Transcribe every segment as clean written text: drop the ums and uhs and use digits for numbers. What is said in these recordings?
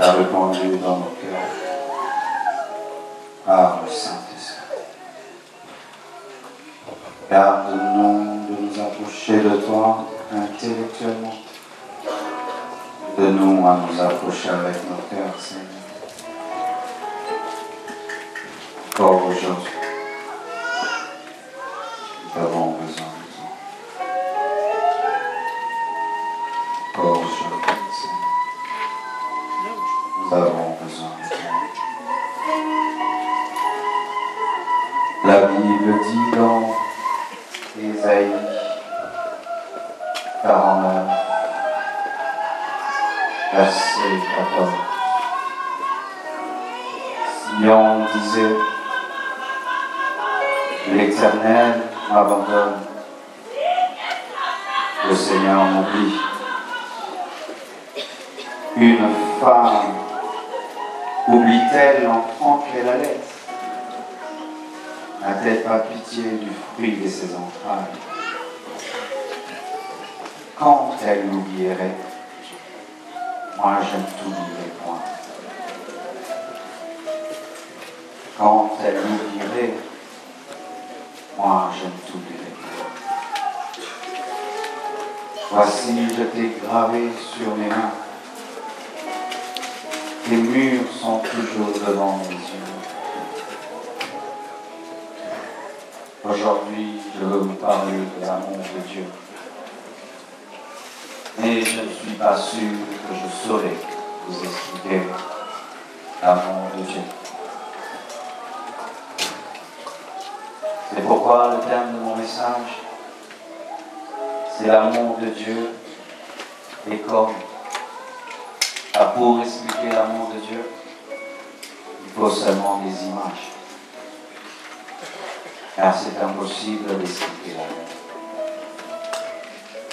a répandu dans nos cœurs par le Saint-Esprit. Garde-nous de nous approcher de toi intellectuellement. Aide-nous à nous approcher avec nos cœurs, Seigneur. Encore aujourd'hui, nous avons besoin de toi. Encore aujourd'hui, Seigneur, nous avons besoin de toi. La Bible dit dans Ésaïe 49, verset 14, Sion disait, l'Éternel m'abandonne, le Seigneur m'oublie. Une femme oublie-t-elle l'enfant qu'elle allait? N'a-t-elle pas pitié du fruit de ses entrailles? Quand elle l'oublierait, moi je ne t'oublierai point. Quand elle l'oublierait, moi je ne t'oublierai point. Voici, je t'ai gravé sur mes mains. Tes murs sont toujours devant mes yeux. Aujourd'hui, je veux vous parler de l'amour de Dieu. Mais je ne suis pas sûr que je saurais vous expliquer l'amour de Dieu. C'est pourquoi le thème de mon message, c'est l'amour de Dieu. Et comme pour expliquer l'amour de Dieu, il faut seulement des images. Car c'est impossible d'expliquer l'amour.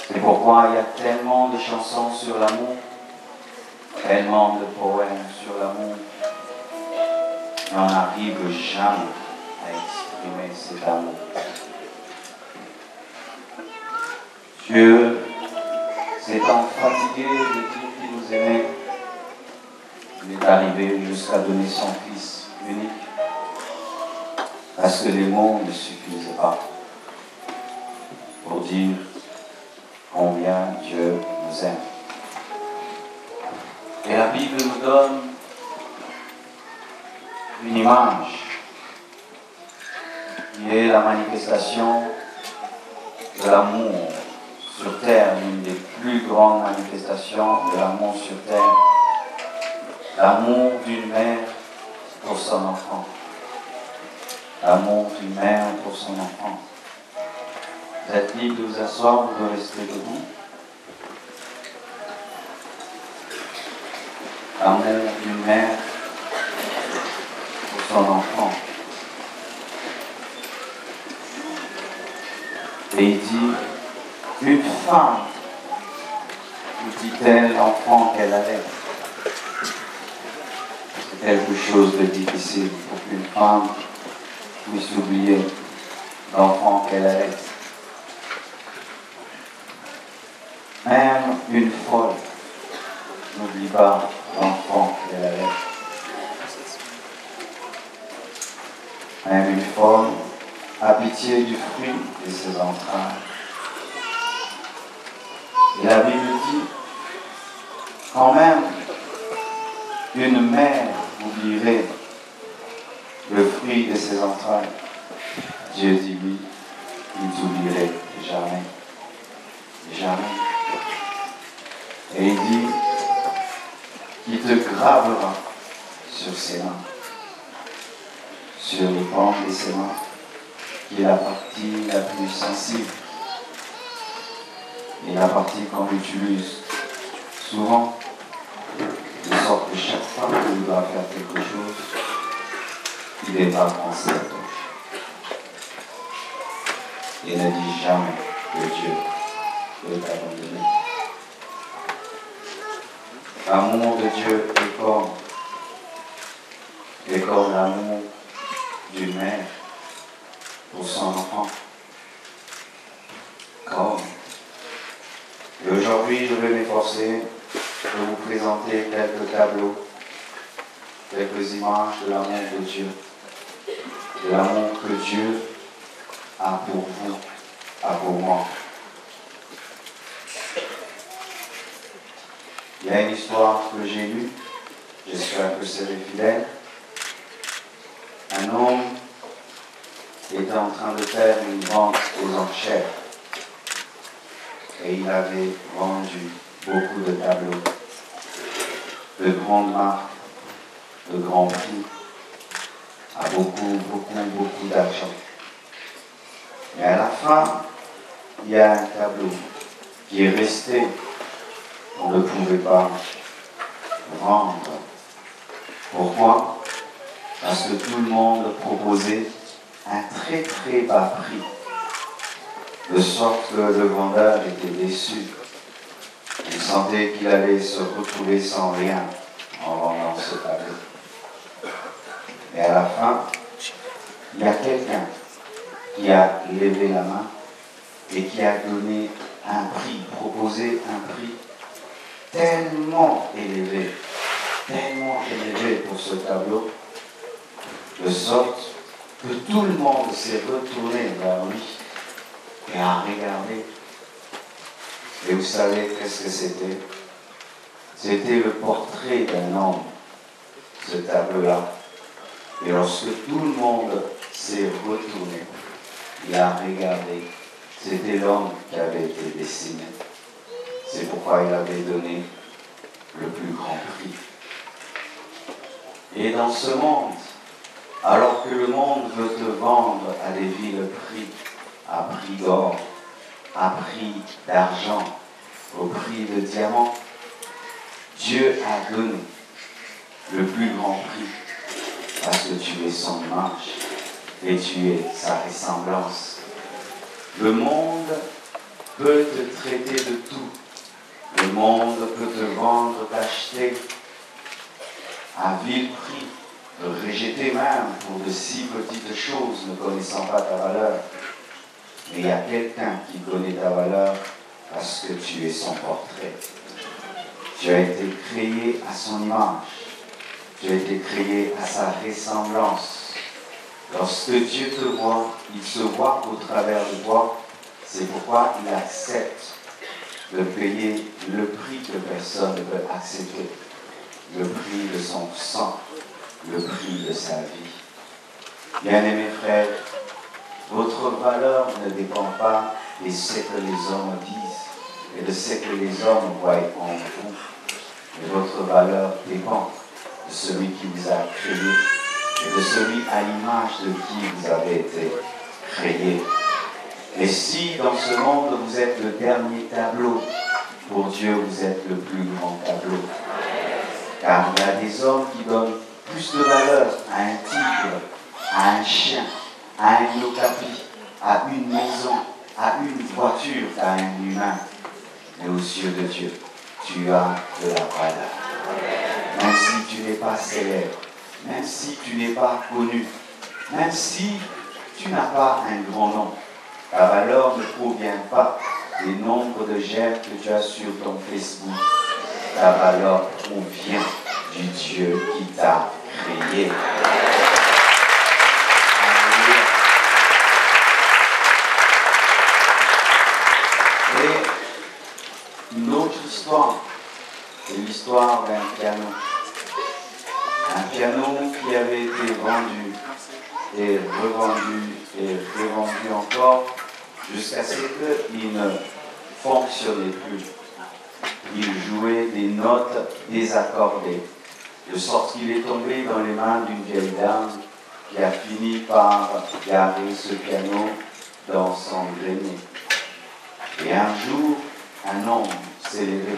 C'est pourquoi il y a tellement de chansons sur l'amour, tellement de poèmes sur l'amour. Mais on n'arrive jamais à exprimer cet amour. Dieu s'étant fatigué de dire qu'il nous aimait, il est arrivé jusqu'à donner son Fils unique, parce que les mots ne suffisaient pas pour dire combien Dieu nous aime. Et la Bible nous donne une image qui est la manifestation de l'amour sur terre, l'une des plus grandes manifestations de l'amour sur terre. L'amour d'une mère pour son enfant. L'amour d'une mère pour son enfant. Vous êtes libre de vous asseoir, vous pouvez rester debout. l'amour d'une mère pour son enfant. Et il dit, une femme, nous dit-elle, l'enfant qu'elle allait. C'est quelque chose de difficile pour qu'une femme puisse oublier l'enfant qu'elle allait. Même une folle n'oublie pas l'enfant qu'elle allait. Même une folle a pitié du fruit de ses entrailles. Et la Bible dit, quand même, une mère oublierait le fruit de ses entrailles. Dieu dit oui, il t'oublierait jamais. Jamais. Et il dit qu'il te gravera sur ses mains, sur les palmes de ses mains, qui est la partie la plus sensible et la partie qu'on utilise souvent, de sorte que chaque fois qu'il doit faire quelque chose, il n'est pas pensé à toi. Il ne dit jamais que Dieu peut t'abandonner. L'amour de Dieu est comme l'amour d'une mère pour son enfant. Comme. Et aujourd'hui, je vais m'efforcer de vous présenter quelques tableaux, quelques images de l'amour de Dieu. De l'amour que Dieu a pour vous, a pour moi. Il y a une histoire que j'ai lue, j'espère que c'est fidèle. Un homme était en train de faire une vente aux enchères et il avait vendu beaucoup de tableaux, de grandes marques, de grands prix, à beaucoup d'argent. Mais à la fin, il y a un tableau qui est resté. On ne pouvait pas vendre. Pourquoi? Parce que tout le monde proposait un très bas prix. De sorte que le vendeur était déçu. Il sentait qu'il allait se retrouver sans rien en vendant ce tableau. Et à la fin, il y a quelqu'un qui a levé la main et qui a donné un prix, proposé un prix tellement élevé pour ce tableau, de sorte que tout le monde s'est retourné vers lui et a regardé. Et vous savez qu'est-ce que c'était? C'était le portrait d'un homme, ce tableau-là. Et lorsque tout le monde s'est retourné, il a regardé, c'était l'homme qui avait été dessiné. C'est pourquoi il avait donné le plus grand prix. Et dans ce monde, alors que le monde veut te vendre à des vils prix, à prix d'or, à prix d'argent, au prix de diamant, Dieu a donné le plus grand prix parce que tu es son image et tu es sa ressemblance. Le monde peut te traiter de tout. Le monde peut te vendre, t'acheter à vil prix, te rejeter même pour de si petites choses, ne connaissant pas ta valeur. Mais il y a quelqu'un qui connaît ta valeur parce que tu es son portrait. Tu as été créé à son image. Tu as été créé à sa ressemblance. Lorsque Dieu te voit, il se voit au travers de toi. C'est pourquoi il accepte de payer le prix que personne ne peut accepter. Le prix de son sang, le prix de sa vie. Bien-aimés frères, votre valeur ne dépend pas de ce que les hommes disent et de ce que les hommes voient en vous. Mais votre valeur dépend de celui qui vous a créé et de celui à l'image de qui vous avez été créé. Et si dans ce monde vous êtes le dernier tableau, pour Dieu vous êtes le plus grand tableau. Car il y a des hommes qui donnent plus de valeur à un tigre, à un chien, à un okapi, à une maison, à une voiture qu'à un humain. Mais aux yeux de Dieu, tu as de la valeur. Même si tu n'es pas célèbre, même si tu n'es pas connu, même si tu n'as pas un grand nom, ta valeur ne provient pas du nombre de j'aime que tu as sur ton Facebook. Ta valeur provient du Dieu qui t'a créé. Et une autre histoire, c'est l'histoire d'un piano. Un piano qui avait été vendu et revendu encore jusqu'à ce qu'il ne fonctionnait plus. Il jouait des notes désaccordées, de sorte qu'il est tombé dans les mains d'une vieille dame qui a fini par garer ce piano dans son grenier. Et un jour, un homme s'est levé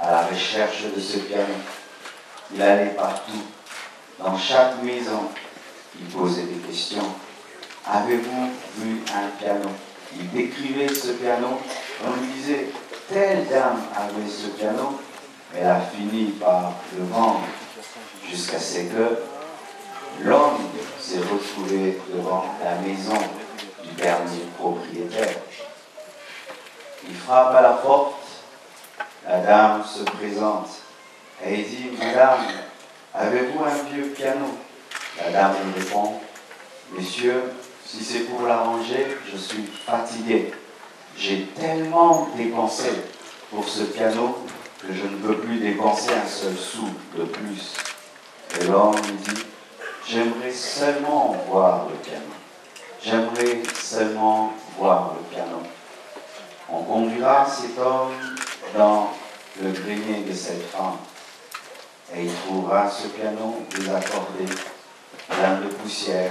à la recherche de ce piano. Il allait partout, dans chaque maison. Il posait des questions. Avez-vous vu un piano? Il décrivait ce piano. On lui disait, telle dame avait ce piano, mais elle a fini par le vendre, jusqu'à ce que l'homme s'est retrouvé devant la maison du dernier propriétaire. Il frappe à la porte, la dame se présente et il dit, Madame, avez-vous un vieux piano? La dame lui répond, Monsieur, si c'est pour l'arranger, je suis fatigué. J'ai tellement dépensé pour ce piano que je ne peux plus dépenser un seul sou de plus. Et l'homme lui dit, j'aimerais seulement voir le piano. J'aimerais seulement voir le piano. On conduira cet homme dans le grenier de cette femme et il trouvera ce piano désaccordé, plein de poussière,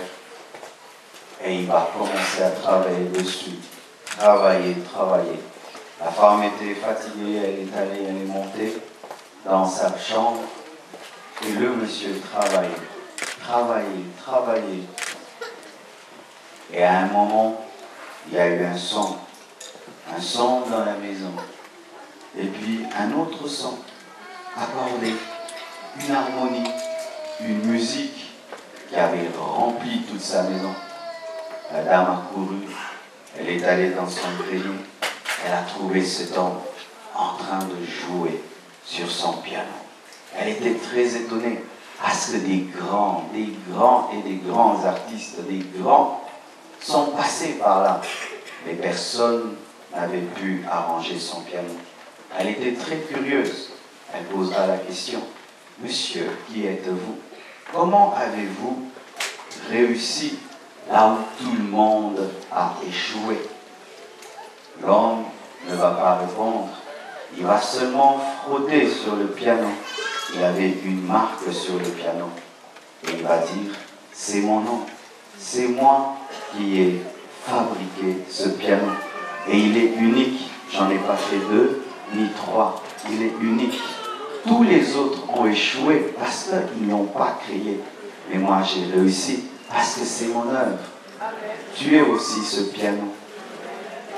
et il va commencer à travailler dessus. Travailler. La femme était fatiguée, elle est montée dans sa chambre et le monsieur travaillait. Et à un moment, il y a eu un son dans la maison. Et puis un autre son, accordé, une harmonie, une musique qui avait rempli toute sa maison. La dame a couru, elle est allée dans son grenier, elle a trouvé cet homme en train de jouer sur son piano. Elle était très étonnée à ce que des grands artistes, des grands sont passés par là, mais personne n'avait pu arranger son piano. Elle était très curieuse. Elle posera la question, Monsieur, qui êtes-vous? Comment avez-vous réussi là où tout le monde a échoué? L'homme ne va pas répondre. Il va seulement frotter sur le piano. Il avait une marque sur le piano. Et il va dire, c'est mon nom. C'est moi qui ai fabriqué ce piano. Et il est unique. J'en ai pas fait 2 ni 3. Il est unique. Tous les autres ont échoué parce qu'ils n'ont pas créé. Mais moi, j'ai réussi parce que c'est mon œuvre. Tu es aussi ce piano.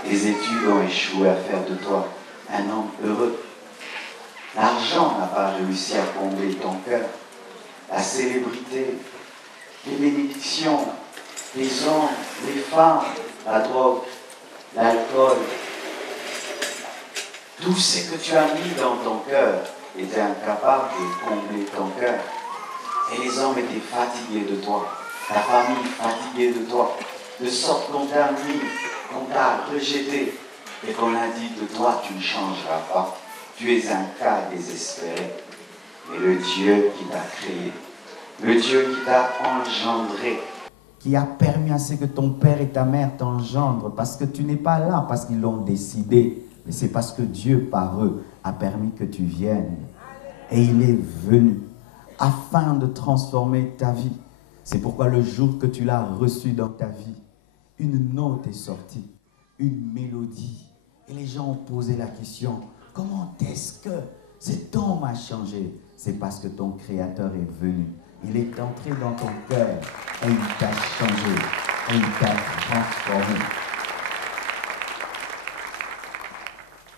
Les études ont échoué à faire de toi un homme heureux. L'argent n'a pas réussi à combler ton cœur. La célébrité, les bénédictions, les hommes, les femmes, la drogue, l'alcool, tout ce que tu as mis dans ton cœur était incapable de combler ton cœur. Et les hommes étaient fatigués de toi, ta famille fatiguée de toi, de sorte qu'on t'a mis, qu'on t'a rejeté et qu'on a dit de toi tu ne changeras pas. Tu es un cas désespéré. Mais le Dieu qui t'a créé, le Dieu qui t'a engendré, qui a permis à ce que ton père et ta mère t'engendrent, parce que tu n'es pas là parce qu'ils l'ont décidé, mais c'est parce que Dieu par eux a permis que tu viennes. Et il est venu afin de transformer ta vie. C'est pourquoi le jour que tu l'as reçu dans ta vie, une note est sortie, une mélodie. Et les gens ont posé la question, comment est-ce que Cet homme a changé. C'est parce que ton Créateur est venu. Il est entré dans ton cœur et il t'a changé. Et il t'a transformé.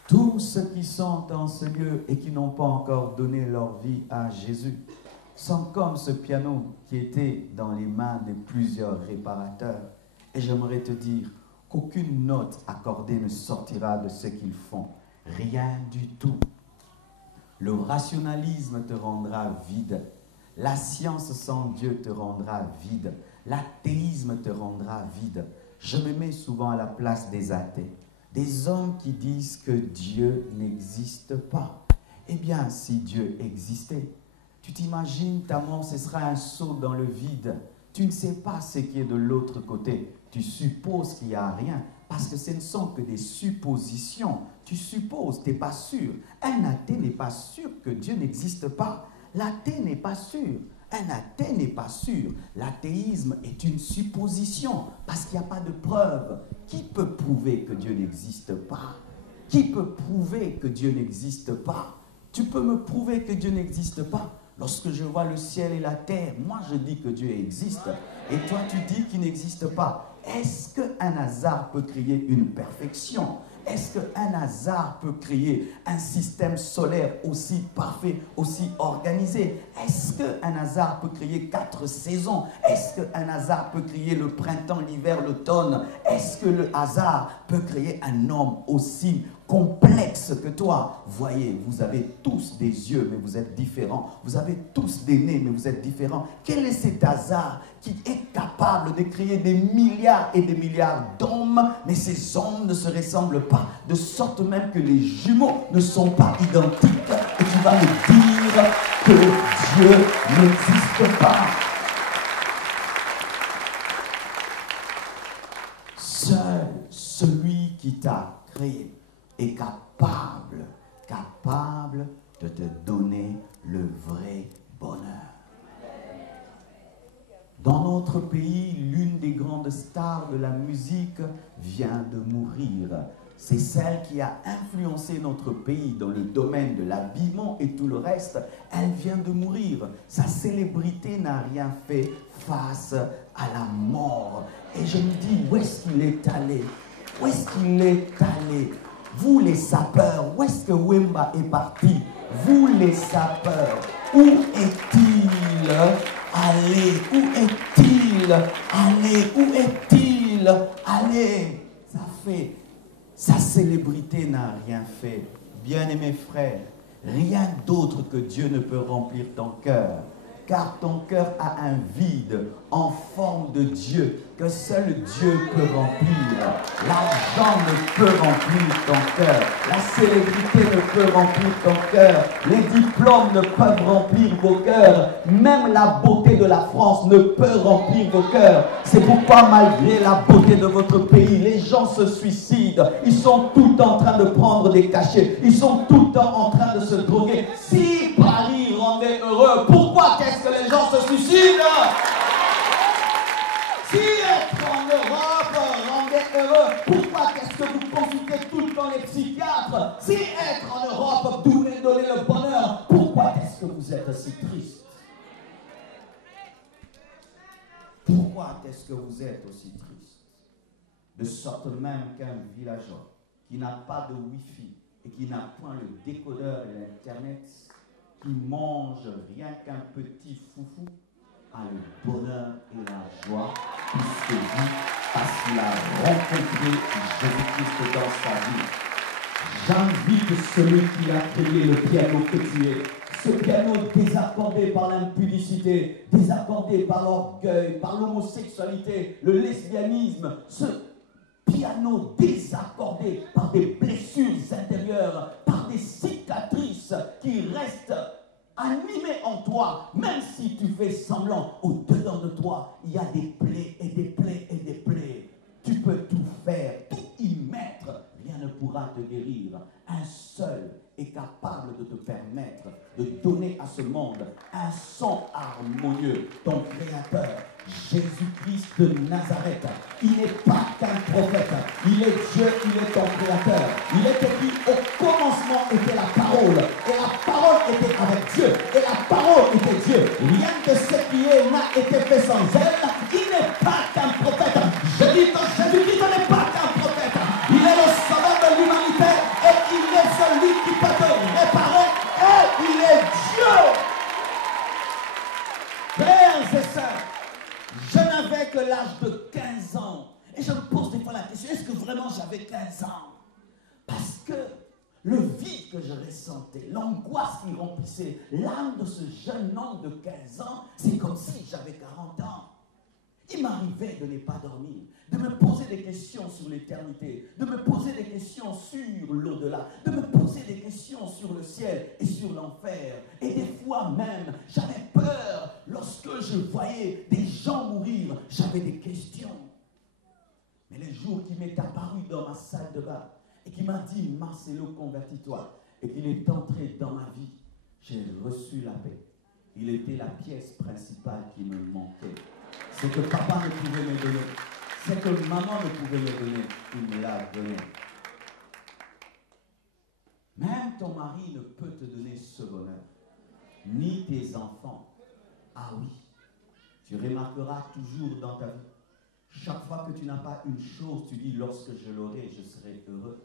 Tous ceux qui sont en ce lieu et qui n'ont pas encore donné leur vie à Jésus sont comme ce piano qui était dans les mains de plusieurs réparateurs. Et j'aimerais te dire qu'aucune note accordée ne sortira de ce qu'ils font. Rien du tout. Le rationalisme te rendra vide. La science sans Dieu te rendra vide. L'athéisme te rendra vide. Je me mets souvent à la place des athées. Des hommes qui disent que Dieu n'existe pas. Eh bien, si Dieu existait, tu t'imagines ta mort, ce sera un saut dans le vide. Tu ne sais pas ce qui est de l'autre côté. Tu supposes qu'il n'y a rien, parce que ce ne sont que des suppositions. Tu supposes, tu n'es pas sûr. Un athée n'est pas sûr que Dieu n'existe pas. L'athée n'est pas sûr. Un athée n'est pas sûr. L'athéisme est une supposition, parce qu'il n'y a pas de preuve. Qui peut prouver que Dieu n'existe pas? Qui peut prouver que Dieu n'existe pas? Tu peux me prouver que Dieu n'existe pas? Lorsque je vois le ciel et la terre, moi je dis que Dieu existe. Et toi tu dis qu'il n'existe pas. Est-ce qu'un hasard peut créer une perfection? Est-ce qu'un hasard peut créer un système solaire aussi parfait, aussi organisé? Est-ce qu'un hasard peut créer 4 saisons? Est-ce qu'un hasard peut créer le printemps, l'hiver, l'automne? Est-ce que le hasard peut créer un homme aussi complexe que toi? Voyez, vous avez tous des yeux, mais vous êtes différents. Vous avez tous des nez, mais vous êtes différents. Quel est cet hasard qui est capable de créer des milliards et des milliards d'hommes, mais ces hommes ne se ressemblent pas, de sorte même que les jumeaux ne sont pas identiques? Et tu vas me dire que Dieu n'existe pas. Seul celui qui t'a créé est capable de te donner le vrai bonheur. Dans notre pays, l'une des grandes stars de la musique vient de mourir. C'est celle qui a influencé notre pays dans le domaine de l'habillement et tout le reste. Elle vient de mourir. Sa célébrité n'a rien fait face à la mort. Et je me dis, où est-ce qu'il est allé? Où est-ce qu'il est allé? Vous les sapeurs, où est-ce que Wemba est parti? Vous les sapeurs, où est-il allé? Où est-il allé? Où est-il allé? Sa célébrité n'a rien fait. Bien-aimés frères, rien d'autre que Dieu ne peut remplir ton cœur. Car ton cœur a un vide en forme de Dieu que seul Dieu peut remplir. L'argent ne peut remplir ton cœur. La célébrité ne peut remplir ton cœur. Les diplômes ne peuvent remplir vos cœurs. Même la beauté de la France ne peut remplir vos cœurs. C'est pourquoi malgré la beauté de votre pays, les gens se suicident. Ils sont tout le temps en train de prendre des cachets. Ils sont tout le temps en train de se droguer. Si Paris rendait heureux, pourquoi qu'est-ce que les gens se suicident? Si être en Europe rendait heureux, pourquoi qu'est-ce que vous consultez tout le temps les psychiatres? Si être en Europe pouvait donner le bonheur, pourquoi est-ce que vous êtes si triste? Pourquoi est-ce que vous êtes aussi triste? De sorte même qu'un villageois qui n'a pas de Wi-Fi et qui n'a point le décodeur et l'Internet, qui mange rien qu'un petit foufou, a le bonheur et la joie, puisque lui, parce qu'il a rencontré Jésus-Christ dans sa vie. J'invite celui qui a créé le piano que tu es, ce piano désaccordé par l'impudicité, désaccordé par l'orgueil, par l'homosexualité, le lesbianisme, ce piano désaccordé par des blessures intérieures, par des cicatrices qui restent animé en toi, même si tu fais semblant, au-dedans de toi, il y a des plaies et des plaies et des plaies. Tu peux tout faire, tout y mettre, rien ne pourra te guérir. Un seul est capable de te permettre de donner à ce monde un son harmonieux, ton Créateur, Jésus-Christ de Nazareth. Il n'est pas qu'un prophète, il est Dieu, il est ton Créateur. Il est écrit, au commencement était la parole, et la parole était avec Dieu et la parole était Dieu. Rien de ce qui est n'a été fait sans elle. Il n'est pas qu'un prophète. Je dis que Jésus-Christ n'est pas qu'un prophète. Il est le sauveur de l'humanité et il est celui qui peut te réparer et il est Dieu. Frères et sœurs, je n'avais que l'âge de 15 ans. Et je me pose des fois la question, est-ce que vraiment j'avais 15 ans? Parce que le vide que je ressentais, l'angoisse qui remplissait l'âme de ce jeune homme de 15 ans, c'est comme si j'avais 40 ans. Il m'arrivait de ne pas dormir, de me poser des questions sur l'éternité, de me poser des questions sur l'au-delà, de me poser des questions sur le ciel et sur l'enfer. Et des fois même, j'avais peur lorsque je voyais des gens mourir, j'avais des questions. Mais le jour qui m'est apparu dans ma salle de bain et qui m'a dit « Marcelo, convertis-toi » et qu'il est entré dans ma vie, j'ai reçu la paix. Il était la pièce principale qui me manquait. C'est que papa ne pouvait me donner. C'est que maman ne pouvait me donner. Il me l'a donné. Même ton mari ne peut te donner ce bonheur. Ni tes enfants. Ah oui. Tu remarqueras toujours dans ta vie. Chaque fois que tu n'as pas une chose, tu dis lorsque je l'aurai, je serai heureux.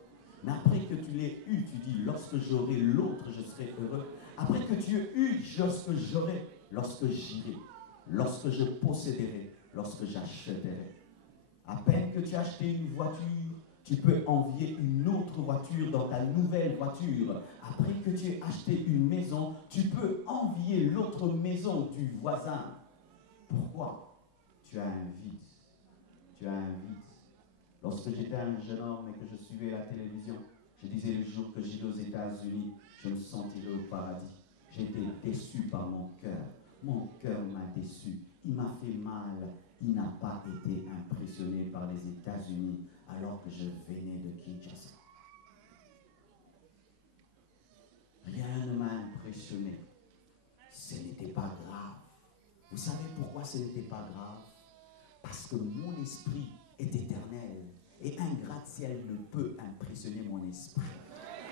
Mais après que tu l'aies eu, tu dis lorsque j'aurai l'autre, je serai heureux. Après que tu aies eu, lorsque j'aurai, lorsque j'irai, lorsque je posséderai, lorsque j'achèterai. À peine que tu as acheté une voiture, tu peux envier une autre voiture dans ta nouvelle voiture. Après que tu aies acheté une maison, tu peux envier l'autre maison du voisin. Pourquoi? Tu as un vide. Tu as un vide. Lorsque j'étais un jeune homme et que je suivais la télévision, je disais le jour que j'irai aux États-Unis, je me sentirai au paradis. J'étais déçu par mon cœur. Mon cœur m'a déçu. Il m'a fait mal. Il n'a pas été impressionné par les États-Unis alors que je venais de Kinshasa. Rien ne m'a impressionné. Ce n'était pas grave. Vous savez pourquoi ce n'était pas grave? Parce que mon esprit est éternel et un gratte-ciel ne peut impressionner mon esprit.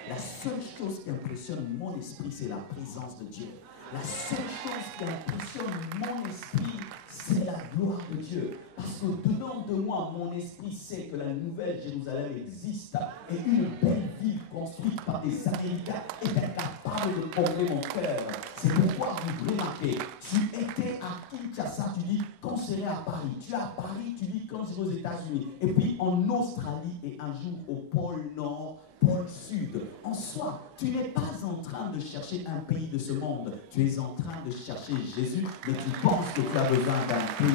La seule chose qui impressionne mon esprit, c'est la présence de Dieu. La seule chose qui impressionne mon esprit, c'est la gloire de Dieu. Parce que dedans de moi, mon esprit sait que la nouvelle Jérusalem existe et une belle ville construite par des Américains est incapable de combler mon cœur. C'est pourquoi vous remarquez, tu étais à Kinshasa, tu dis quand je serai à Paris. Tu es à Paris, tu dis quand je serai aux États-Unis. Et puis en Australie et un jour au pôle Nord, pôle Sud. En soi, tu n'es pas en train de chercher un pays de ce monde. Tu es en train de chercher Jésus, mais tu penses que tu as besoin d'un pays.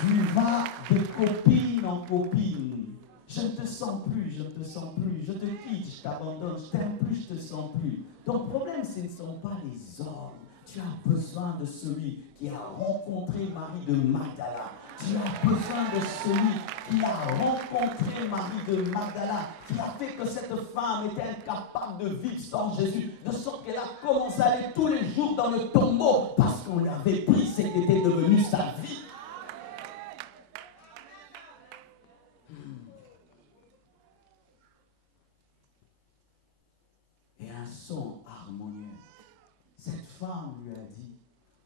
Tu vas de copine en copine. Je ne te sens plus, je ne te sens plus. Je te quitte, je t'abandonne, je t'aime plus, je ne te sens plus. Ton problème, ce ne sont pas les hommes. Tu as besoin de celui qui a rencontré Marie de Magdala. Tu as besoin de celui qui a rencontré Marie de Magdala, qui a fait que cette femme était incapable de vivre sans Jésus, de sorte qu'elle a commencé à aller tous les jours dans le tombeau parce qu'on avait pris ce qui était devenu sa vie. Et un son harmonieux. Cette femme lui a dit,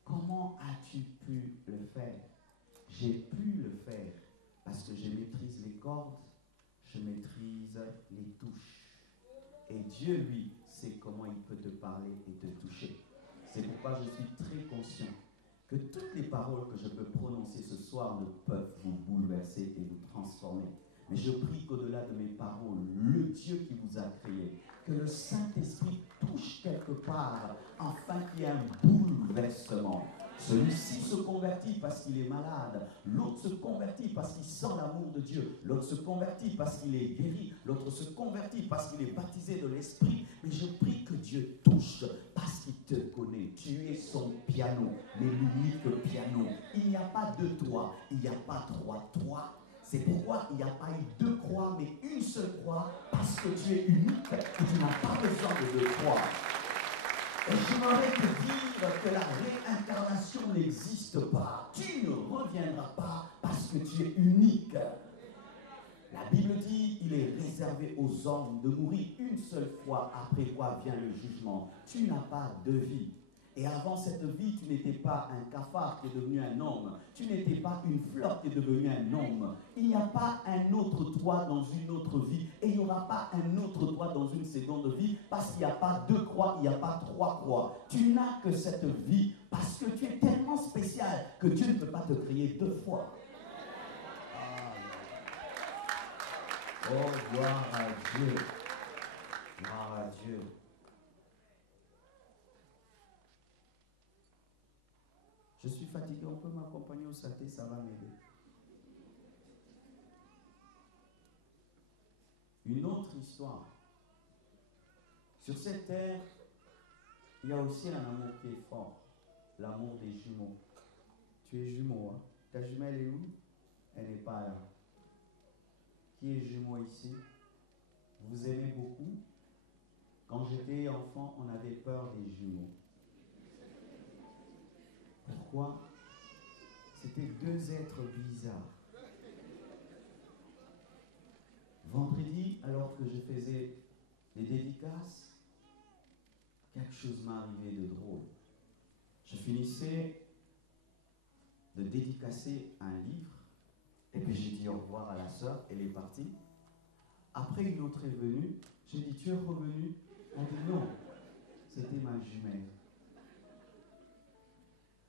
comment as-tu pu le faire? J'ai pu le faire parce que je maîtrise les cordes, je maîtrise les touches. Et Dieu, lui, sait comment il peut te parler et te toucher. C'est pourquoi je suis très conscient que toutes les paroles que je peux prononcer ce soir ne peuvent vous bouleverser et vous transformer. Mais je prie qu'au-delà de mes paroles, le Dieu qui vous a créé, que le Saint-Esprit touche quelque part afin qu'il y ait un bouleversement. Celui-ci se convertit parce qu'il est malade, l'autre se convertit parce qu'il sent l'amour de Dieu, l'autre se convertit parce qu'il est guéri, l'autre se convertit parce qu'il est baptisé de l'Esprit. Mais je prie que Dieu touche parce qu'il te connaît. Tu es son piano, mais l'unique piano. Il n'y a pas deux toi, il n'y a pas trois toi. C'est pourquoi il n'y a pas eu deux croix, mais une seule croix, parce que tu es unique et tu n'as pas besoin de deux croix. Et je voudrais te dire que la réincarnation n'existe pas. Tu ne reviendras pas parce que tu es unique. La La Bible dit, il est réservé aux hommes de mourir une seule fois, après quoi vient le jugement. Tu n'as pas de vie. Et avant cette vie, tu n'étais pas un cafard qui est devenu un homme. Tu n'étais pas une fleur qui est devenue un homme. Il n'y a pas un autre toi dans une autre vie. Et il n'y aura pas un autre toi dans une seconde vie. Parce qu'il n'y a pas deux croix, il n'y a pas trois croix. Tu n'as que cette vie parce que tu es tellement spécial que Dieu ne peut pas te créer deux fois. Oh, gloire à Dieu. Gloire à Dieu. Je suis fatigué, on peut m'accompagner au saté, ça va m'aider. Une autre histoire. Sur cette terre, il y a aussi un amour qui est fort. L'amour des jumeaux. Tu es jumeau, hein? Ta jumelle est où? Elle n'est pas là. Qui est jumeau ici? Vous aimez beaucoup? Quand j'étais enfant, on avait peur des jumeaux. Pourquoi? C'était deux êtres bizarres. Vendredi, alors que je faisais des dédicaces, quelque chose m'est arrivé de drôle. Je finissais de dédicacer un livre, et puis j'ai dit au revoir à la sœur, elle est partie. Après, une autre est venue, j'ai dit, tu es revenu? Elle dit, non, c'était ma jumelle.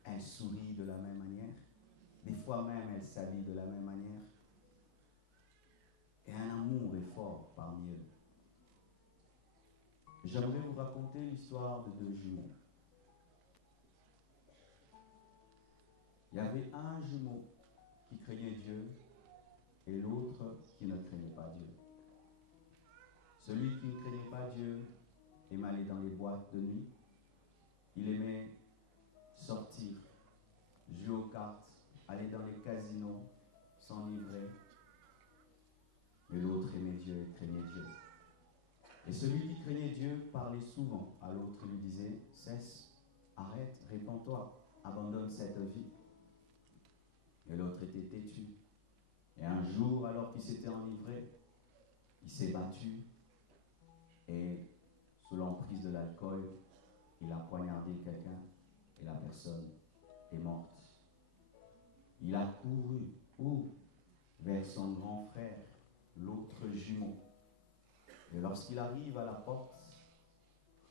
Elle sourit de la même manière. Des fois même, elle s'habille de la même manière. Et un amour est fort parmi eux. J'aimerais vous raconter l'histoire de deux jumeaux. Il y avait un jumeau qui craignait Dieu et l'autre qui ne craignait pas Dieu. Celui qui ne craignait pas Dieu aimait aller dans les boîtes de nuit. Il aimait sortir, jouer aux cartes, aller dans les casinos, s'enivrer. Mais l'autre aimait Dieu et craignait Dieu. Et celui qui craignait Dieu parlait souvent à l'autre et lui disait, cesse, arrête, répands-toi, abandonne cette vie. Et l'autre était têtu. Et un jour, alors qu'il s'était enivré, il s'est battu et sous l'emprise de l'alcool, il a poignardé quelqu'un et la personne est morte. Il a couru où? Vers son grand frère, l'autre jumeau. Et lorsqu'il arrive à la porte,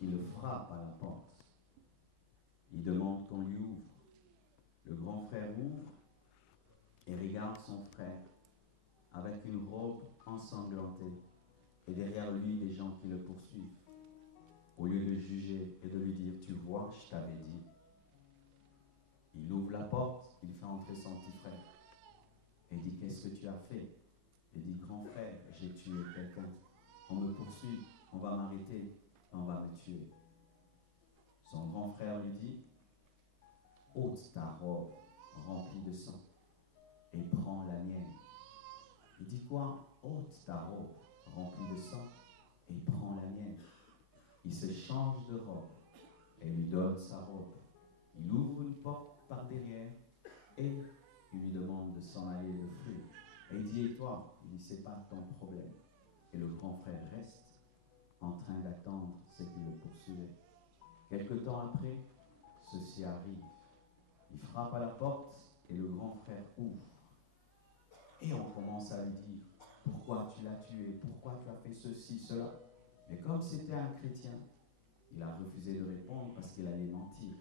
il le frappe à la porte. Il demande qu'on lui ouvre. Le grand frère ouvre et regarde son frère avec une robe ensanglantée et derrière lui des gens qui le poursuivent. Au lieu de juger et de lui dire, tu vois, je t'avais dit. Il ouvre la porte, il fait entrer son petit frère et dit, qu'est-ce que tu as fait? Il dit, grand frère, j'ai tué quelqu'un. On me poursuit, on va m'arrêter, on va me tuer. Son grand frère lui dit, ôte ta robe remplie de sang et prends la mienne. Il dit quoi? Ôte ta robe remplie de sang et prends la mienne. Il se change de robe et lui donne sa robe. Il ouvre une porte par derrière et il lui demande de s'en aller de fuir. Et il dit, et toi? Il dit, c'est pas ton problème. Et le grand frère reste en train d'attendre ce qui le poursuivait. Quelque temps après, ceci arrive. Il frappe à la porte et le grand frère ouvre. Et on commence à lui dire, pourquoi tu l'as tué? Pourquoi tu as fait ceci, cela? Mais comme c'était un chrétien, il a refusé de répondre parce qu'il allait mentir.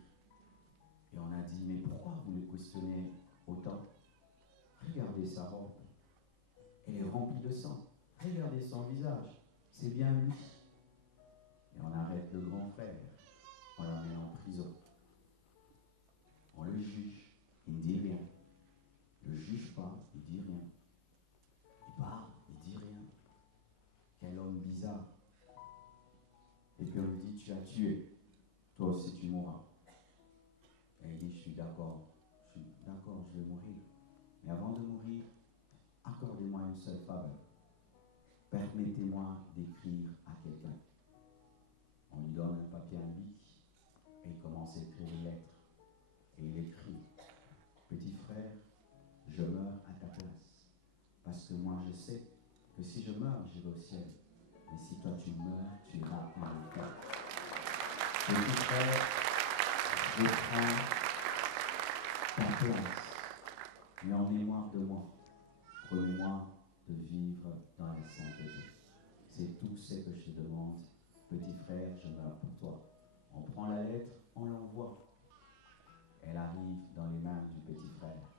Et on a dit, mais pourquoi vous le questionnez autant? Regardez sa robe. Elle est remplie de sang. Regardez son visage. C'est bien lui. Et on arrête le grand frère. On l'amène en prison. On le juge. Il ne dit rien. Il ne le juge pas. Il ne dit rien. Il parle. Il ne dit rien. Quel homme bizarre. Et puis on lui dit, tu as tué. Toi aussi tu mourras. Et il dit, je suis d'accord. Je vais mourir. Mais avant de mourir, accordez-moi une seule faveur. Permettez-moi d'écrire à quelqu'un. On lui donne un papier, un bic, et il commence à écrire une lettre. Et il écrit, petit frère, je meurs à ta place. Parce que moi je sais que si je meurs, je vais au ciel. Mais si toi tu meurs, tu iras en enfer. Petit frère, je prends ta place. Mais en mémoire de moi, promets-moi de vivre dans la sainteté. C'est tout ce que je te demande. Petit frère, je meurs pour toi. On prend la lettre, on l'envoie. Elle arrive dans les mains du petit frère.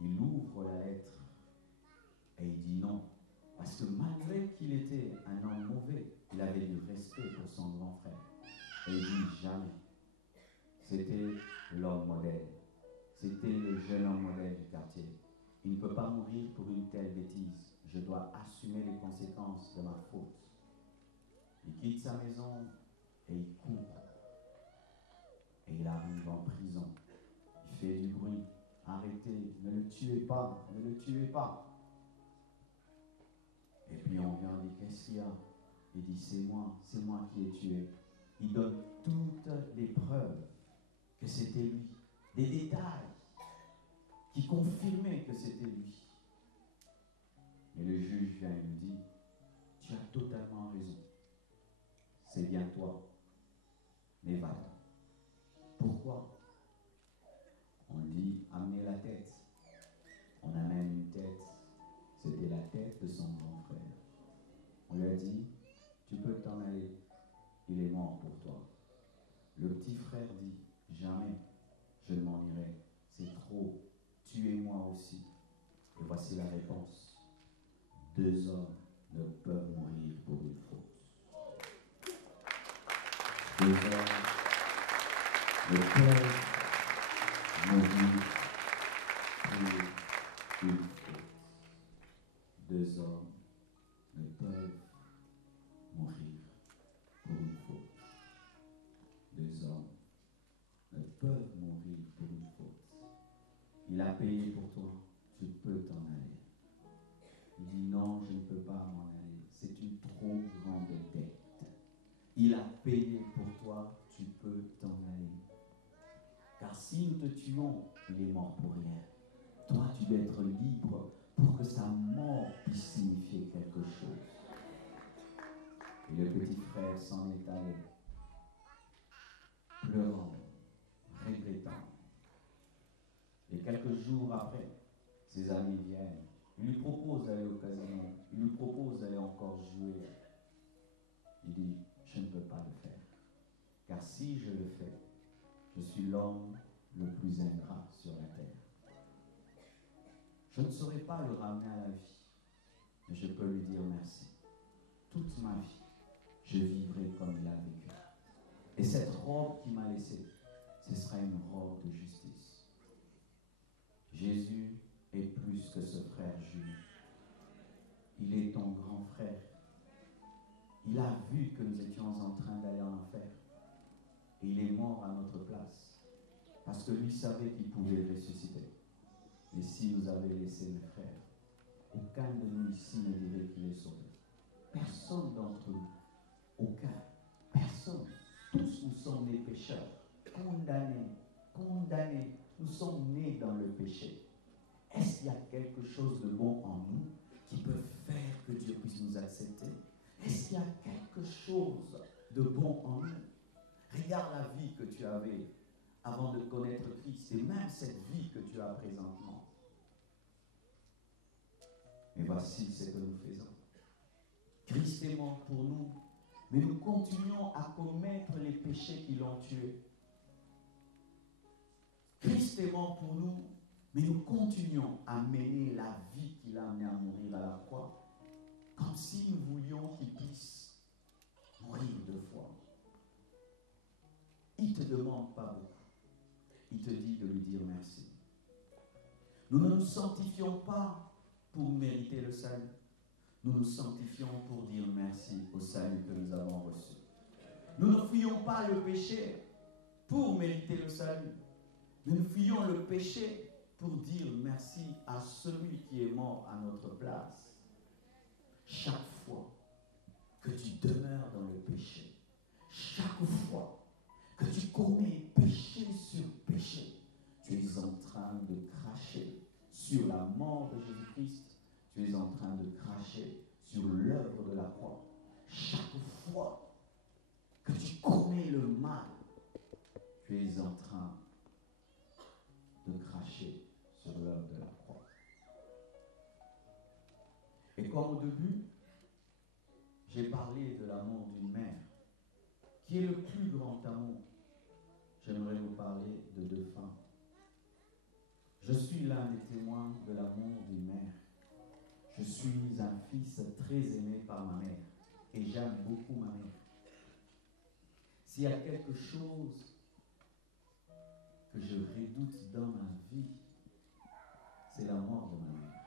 Il ouvre la lettre et il dit non. Parce que malgré qu'il était un homme mauvais, il avait du respect pour son grand frère. Et il dit jamais. C'était l'homme modèle. C'était le jeune homme modèle du quartier. Il ne peut pas mourir pour une telle bêtise. Je dois assumer les conséquences de ma faute. Il quitte sa maison et il court. Et il arrive en prison. Il fait du bruit. Arrêtez, ne le tuez pas, ne le tuez pas. Et puis on vient dire, qu'est-ce qu'il y a? Il dit, c'est moi qui ai tué. Il donne toutes les preuves que c'était lui. Des détails qui confirmaient que c'était lui. Et le juge vient et lui dit, tu as totalement raison. C'est bien toi. Mais va-t'en. Pourquoi? On dit, amenez la tête. On amène une tête. C'était la tête de son grand frère. On lui a dit, tu peux t'en aller. Il est mort pour toi. Le petit frère dit, jamais je ne m'en irai. C'est trop. Tuez-moi aussi. Et voici la réponse. 2 hommes ne peuvent mourir pour une faute. 2 hommes ne peuvent mourir pour une faute. 2 hommes ne peuvent mourir pour une faute. 2 hommes ne peuvent mourir pour une faute. Il a payé pour toi, tu peux t'en aller. Il dit non, je ne peux pas m'en aller. C'est une trop grande dette. Il a payé pour toi, tu peux t'en aller. Car si nous te tuons, il est mort pour rien. Toi, tu dois être libre pour que sa mort puisse signifier quelque chose. Et le petit frère s'en est allé, pleurant, regrettant. Et quelques jours après, ses amis viennent. Ils lui proposent d'aller au casino. Ils lui proposent d'aller encore jouer. Il dit, je ne peux pas le faire. Car si je le fais, je suis l'homme le plus ingrat sur la terre. Je ne saurais pas le ramener à la vie, mais je peux lui dire merci. Toute ma vie, je vivrai comme il a vécu. Et cette robe qu'il m'a laissée, ce sera une robe de justice. Jésus est plus que ce frère Jules. Il est ton grand frère. Il a vu que nous étions en train d'aller en enfer. Et il est mort à notre place. Parce que lui savait qu'il pouvait ressusciter. Et si nous avait laissé mes frères, aucun de nous ici ne dirait qu'il est sauvé. Personne d'entre nous. Aucun. Personne. Tous nous sommes des pécheurs. Condamnés. Condamnés. Nous sommes nés dans le péché. Est-ce qu'il y a quelque chose de bon en nous qui peut faire que Dieu puisse nous accepter? Est-ce qu'il y a quelque chose de bon en nous? Regarde la vie que tu avais avant de connaître Christ et même cette vie que tu as présentement. Mais voici ce que nous faisons. Christ est mort pour nous, mais nous continuons à commettre les péchés qui l'ont tué. Christ est mort pour nous, mais nous continuons à mener la vie qu'il a amené à mourir à la croix, comme si nous voulions qu'il puisse mourir 2 fois. Il ne te demande pas beaucoup. Il te dit de lui dire merci. Nous ne nous sanctifions pas pour mériter le salut. Nous nous sanctifions pour dire merci au salut que nous avons reçu. Nous ne fuyons pas le péché pour mériter le salut. Mais nous fuyons le péché pour dire merci à celui qui est mort à notre place. Chaque fois que tu demeures dans le péché, chaque fois que tu commets péché sur péché, tu es en train de cracher sur la mort de Jésus-Christ, tu es en en train de cracher sur l'œuvre de la croix. Chaque fois que tu commets le mal, tu es en train de cracher sur l'œuvre de la croix. Et comme au début, j'ai parlé de l'amour d'une mère, qui est le plus grand amour, j'aimerais vous parler de deux femmes. Je suis l'un des témoins de l'amour d'une mère. Je suis un fils très aimé par ma mère et j'aime beaucoup ma mère. S'il y a quelque chose que je redoute dans ma vie, c'est la mort de ma mère.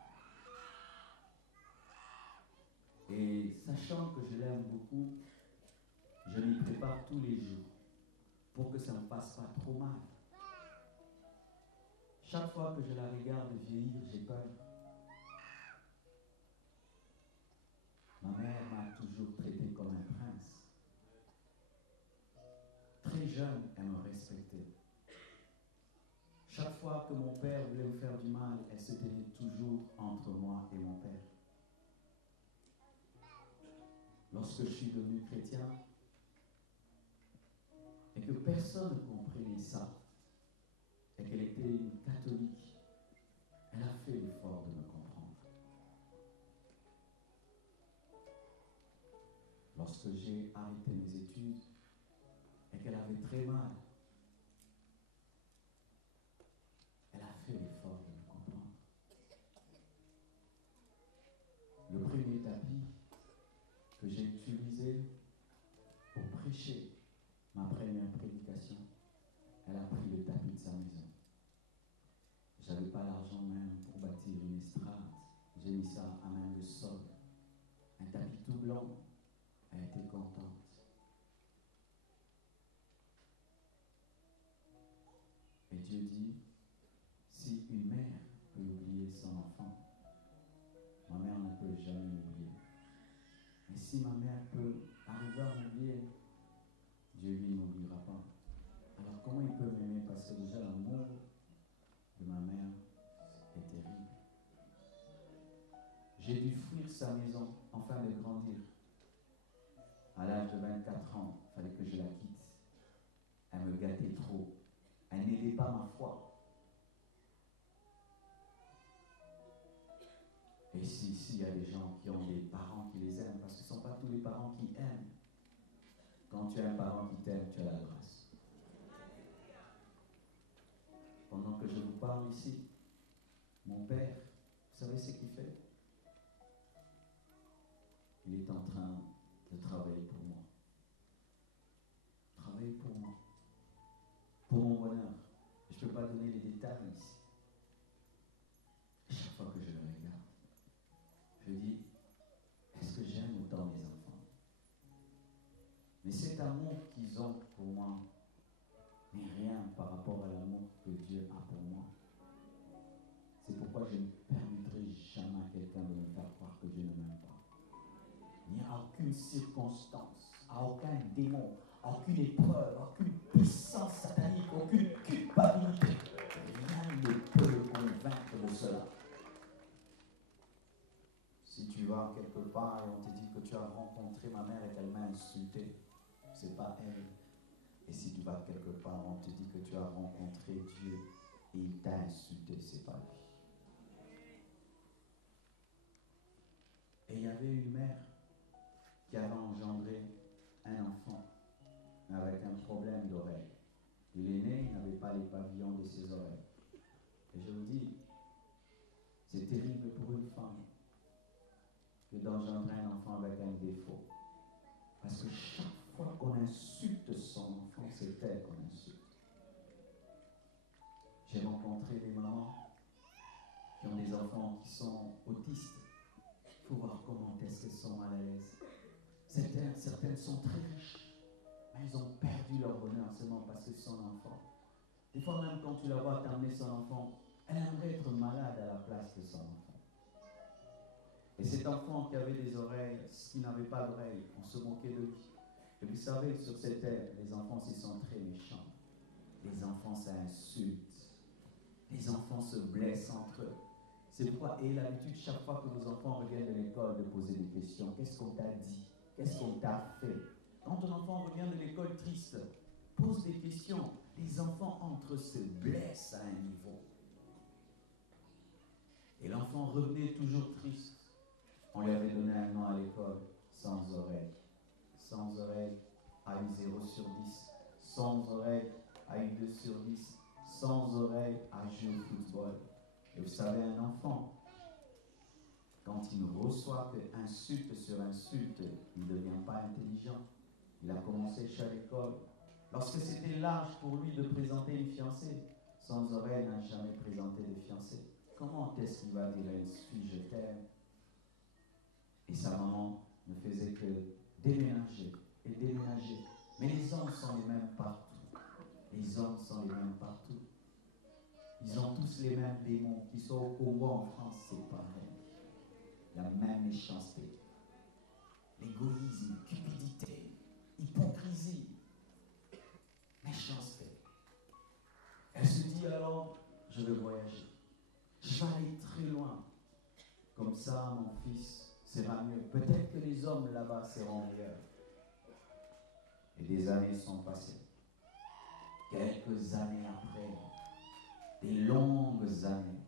Et sachant que je l'aime beaucoup, je m'y prépare tous les jours pour que ça ne me passe pas trop mal. Chaque fois que je la regarde vieillir, j'ai peur. Ma mère m'a toujours traité comme un prince. Très jeune, elle me respectait. Chaque fois que mon père voulait me faire du mal, elle se tenait toujours entre moi et mon père. Lorsque je suis devenu chrétien, et que personne ne comprenait ça, et qu'elle était une catholique, elle a fait l'effort de me comprendre. Lorsque j'ai arrêté mes études, et qu'elle avait très mal, elle a fait l'effort de me comprendre. Le premier tapis que j'ai utilisé pour prêcher ma première prédication, elle a pris le tapis de sa maison. Je n'avais pas l'argent même pour bâtir une estrade. J'ai mis ça à main de sol. Un tapis tout blanc. Elle était contente. Et Dieu dit, si une mère peut oublier son enfant, ma mère ne peut jamais m'oublier. Mais si ma mère peut arriver à m'oublier, Dieu lui ne m'oubliera pas. Alors comment il peut m'aimer? Parce que déjà l'amour de ma mère est terrible. J'ai dû fuir sa maison afin de grandir. À l'âge de 24 ans, il fallait que je la quitte. Elle me gâtait trop. Elle n'aidait pas ma foi. Et s'il y a des gens qui ont des parents qui les aiment, parce que ce ne sont pas tous les parents qui aiment. Quand tu as un parent qui t'aime, tu as la grâce. Pendant que je vous parle ici, mon père, vous savez ce qu'il fait? Il est en train de travailler pour moi. Travailler pour moi. Pour mon bonheur. Je ne peux pas donner les détails ici. Chaque fois que je le regarde, je dis, est-ce que j'aime autant mes enfants? Mais cet amour qu'ils ont pour moi n'est rien par rapport à l'amour que Dieu a pour moi. C'est pourquoi je ne permettrai jamais à quelqu'un de me faire croire que Dieu ne m'aime pas. Il n'y a aucune circonstance, aucun démon, aucune épreuve, aucune puissance satanique, aucune culpabilité. Rien ne peut le convaincre de cela. Si tu vas quelque part et on te dit que tu as rencontré ma mère et qu'elle m'a insulté, c'est pas elle. Et si tu vas quelque part, on te dit que tu as rencontré Dieu et il t'a insulté, c'est pas lui. Et il y avait une mère qui avait engendré un enfant avec un problème d'oreille. Il est né, il n'avait pas les pavillons de ses oreilles. Et je vous dis, c'est terrible pour une femme que d'engendrer un enfant avec un défaut. Parce que chaque fois qu'on insulte son enfant, c'est elle qu'on insulte. J'ai rencontré des mamans qui ont des enfants qui sont autistes. Il faut voir comment est-ce qu'elles sont mal à l'aise. Certaines sont très riches, mais elles ont perdu leur bonheur seulement parce que c'est son enfant. Des fois même quand tu la vois t'amener son enfant, elle aimerait être malade à la place de son enfant. Et cet enfant qui avait des oreilles, qui n'avait pas d'oreilles, on se moquait de lui. Et vous savez, sur cette terre, les enfants, ils sont très méchants. Les enfants, ça insulte. Les enfants se blessent entre eux. C'est pourquoi, et l'habitude, chaque fois que nos enfants reviennent de l'école, de poser des questions. Qu'est-ce qu'on t'a dit? Qu'est-ce qu'on t'a fait? Quand ton enfant revient de l'école triste, pose des questions. Les enfants entre se blessent à un niveau. Et l'enfant revenait toujours triste. On lui avait donné un nom à l'école, sans oreille. Sans oreille, a eu 0 sur 10. Sans oreille, a eu 2 sur 10. Sans oreille, a joué au football. Et vous savez, un enfant, quand il ne reçoit que insulte sur insulte, il ne devient pas intelligent. Il a commencé chez l'école. Lorsque c'était l'âge pour lui de présenter une fiancée, sans oreille n'a jamais présenté de fiancée. Comment est-ce qu'il va dire à une fille je t'aime? Et sa maman ne faisait que déménager et déménager. Mais les hommes sont les mêmes partout. Les hommes sont les mêmes partout. Ils ont tous les mêmes démons. Qu'ils soient au Congo, en France, c'est pareil. La même méchanceté. L'égoïsme, cupidité, hypocrisie, méchanceté. Elle se dit alors, je vais voyager. Je vais aller très loin. Comme ça, mon fils sera mieux. Peut-être que les hommes là-bas seront meilleurs. Et des années sont passées. Quelques années après, des longues années,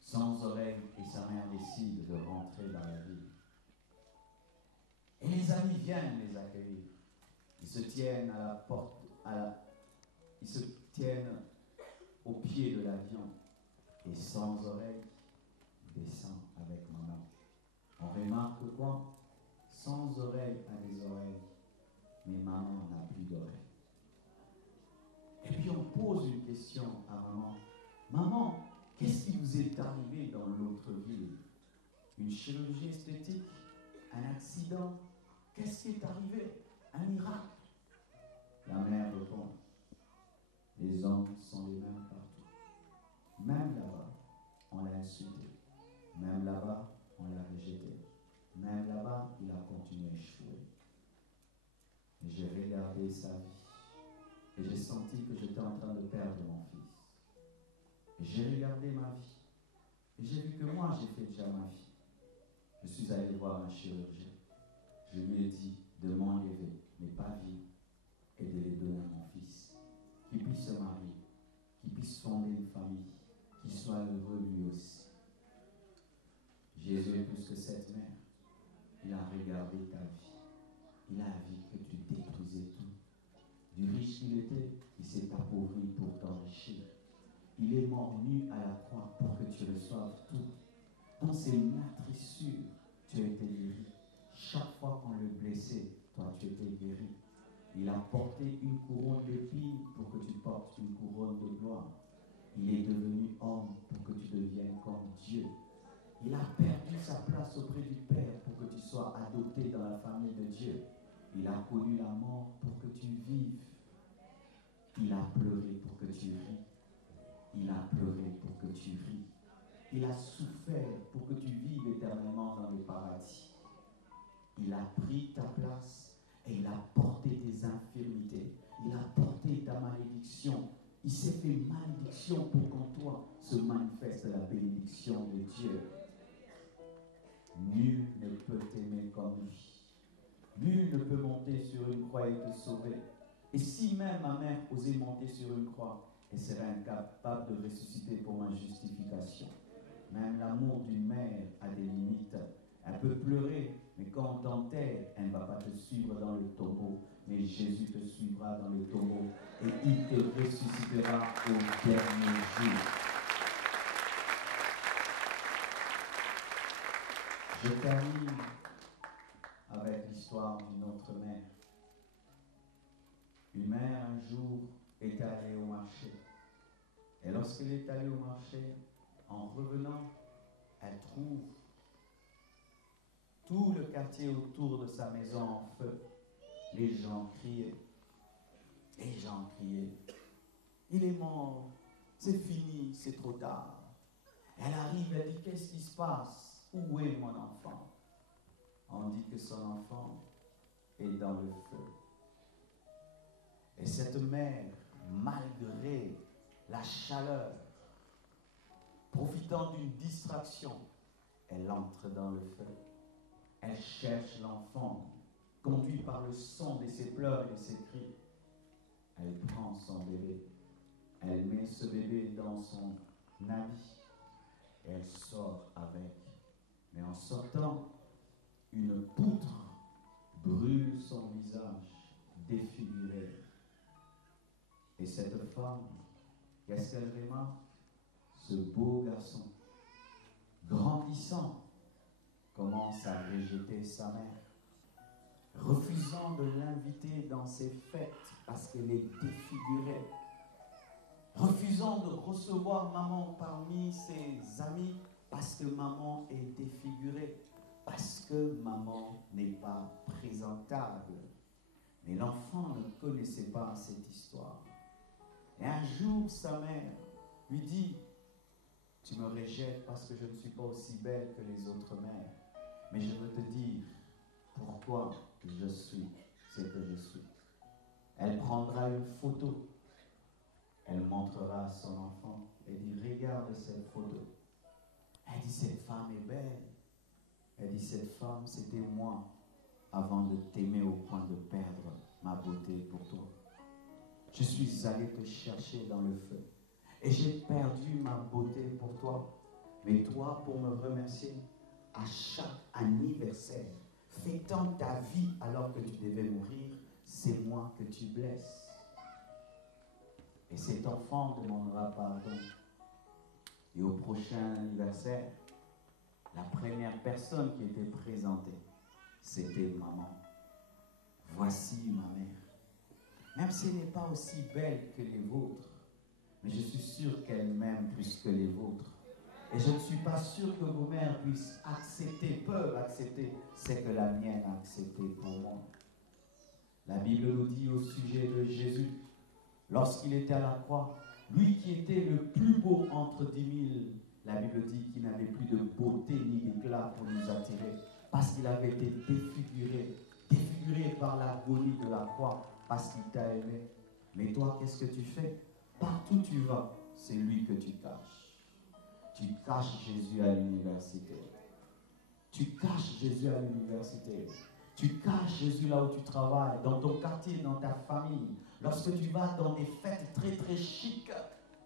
sans oreille, et sa mère décide de rentrer dans la ville. Et les amis viennent les accueillir. Ils se tiennent à la porte, ils se tiennent au pied de l'avion. Et sans oreille, descend avec maman. On remarque quoi? Sans oreille a des oreilles, mais maman n'a plus d'oreilles. Et puis on pose une question à maman. Maman, qu'est-ce qui vous est arrivé dans l'autre ville? Une chirurgie esthétique? Un accident? Qu'est-ce qui est arrivé? Un miracle? La mère répond, les hommes sont les mêmes partout. Même là-bas, on l'a insulté. Même là-bas, on l'a rejeté. Même là-bas, il a continué à échouer. Et j'ai regardé sa vie. Et j'ai senti que j'étais en train de perdre mon fils. Et j'ai regardé ma vie. Et j'ai vu que moi, j'ai fait déjà ma vie. Je suis allé voir un chirurgien. Je lui ai dit de m'enlever mes pavillons et de les donner à mon fils. Qu'il puisse se marier, qu'il puisse fonder une famille, qu'il soit heureux lui aussi. Jésus est plus que cette mère. Il a regardé ta vie. Il a vu que tu détruisais tout. Du riche qu'il était, il s'est appauvri pour t'enrichir. Il est mort nu à la croix pour que tu reçoives tout. Dans ses meurtrissures, tu as été guéri. Chaque fois qu'on le blessait, toi tu étais guéri. Il a porté une couronne d'épines pour que tu portes une couronne de gloire. Il est devenu homme pour que tu deviennes comme Dieu. Il a perdu sa place auprès du Père pour que tu sois adopté dans la famille de Dieu. Il a connu la mort pour que tu vives. Il a pleuré pour que tu ris. Il a pleuré pour que tu ris. Il a souffert pour que tu vives éternellement dans le paradis. Il a pris ta place et il a porté tes infirmités. Il a porté ta malédiction. Il s'est fait malédiction pour qu'en toi se manifeste la bénédiction de Dieu. Nul ne peut t'aimer comme lui. Nul ne peut monter sur une croix et te sauver. Et si même ma mère osait monter sur une croix, elle serait incapable de ressusciter pour ma justification. Même l'amour d'une mère a des limites. Elle peut pleurer, mais quand on t'enterre, elle ne va pas te suivre dans le tombeau. Mais Jésus te suivra dans le tombeau et il te ressuscitera au dernier jour. Je termine avec l'histoire d'une autre mère. Une mère, un jour, est allée au marché. Et lorsqu'elle est allée au marché, en revenant, elle trouve tout le quartier autour de sa maison en feu. Les gens criaient. Les gens criaient. Il est mort. C'est fini, c'est trop tard. Elle arrive, elle dit, qu'est-ce qui se passe? Où est mon enfant? On dit que son enfant est dans le feu. Et cette mère, malgré la chaleur, profitant d'une distraction, elle entre dans le feu. Elle cherche l'enfant, conduit par le son de ses pleurs et de ses cris. Elle prend son bébé, elle met ce bébé dans son habit et elle sort avec. Mais en sortant, une poutre brûle son visage défiguré. Et cette femme, qu'est-ce qu'elle remarque? Ce beau garçon, grandissant, commence à rejeter sa mère, refusant de l'inviter dans ses fêtes parce qu'elle est défigurée, refusant de recevoir maman parmi ses amis parce que maman est défigurée, parce que maman n'est pas présentable. Mais l'enfant ne connaissait pas cette histoire. Et un jour, sa mère lui dit: tu me rejettes parce que je ne suis pas aussi belle que les autres mères. Mais je veux te dire pourquoi je suis ce que je suis. Elle prendra une photo. Elle montrera à son enfant et dit: regarde cette photo. Elle dit: cette femme est belle. Elle dit: cette femme, c'était moi avant de t'aimer au point de perdre ma beauté pour toi. Je suis allé te chercher dans le feu et j'ai perdu ma beauté pour toi. Mais toi, pour me remercier, à chaque anniversaire, fêtant ta vie alors que tu devais mourir, c'est moi que tu blesses. Et cet enfant demandera pardon. Et au prochain anniversaire, la première personne qui était présentée, c'était maman. Voici ma mère. Même si elle n'est pas aussi belle que les vôtres, mais je suis sûr qu'elle m'aime plus que les vôtres. Et je ne suis pas sûr que vos mères puissent accepter, peuvent accepter ce que la mienne a accepté pour moi. La Bible nous dit au sujet de Jésus, lorsqu'il était à la croix, lui qui était le plus beau entre 10 000, la Bible dit qu'il n'avait plus de beauté ni d'éclat pour nous attirer, parce qu'il avait été défiguré par l'agonie de la croix, parce qu'il t'a aimé. Mais toi, qu'est-ce que tu fais? Partout où tu vas, c'est lui que tu caches. Tu caches Jésus à l'université. Tu caches Jésus à l'université. Tu caches Jésus là où tu travailles, dans ton quartier, dans ta famille. Lorsque tu vas dans des fêtes très très chic,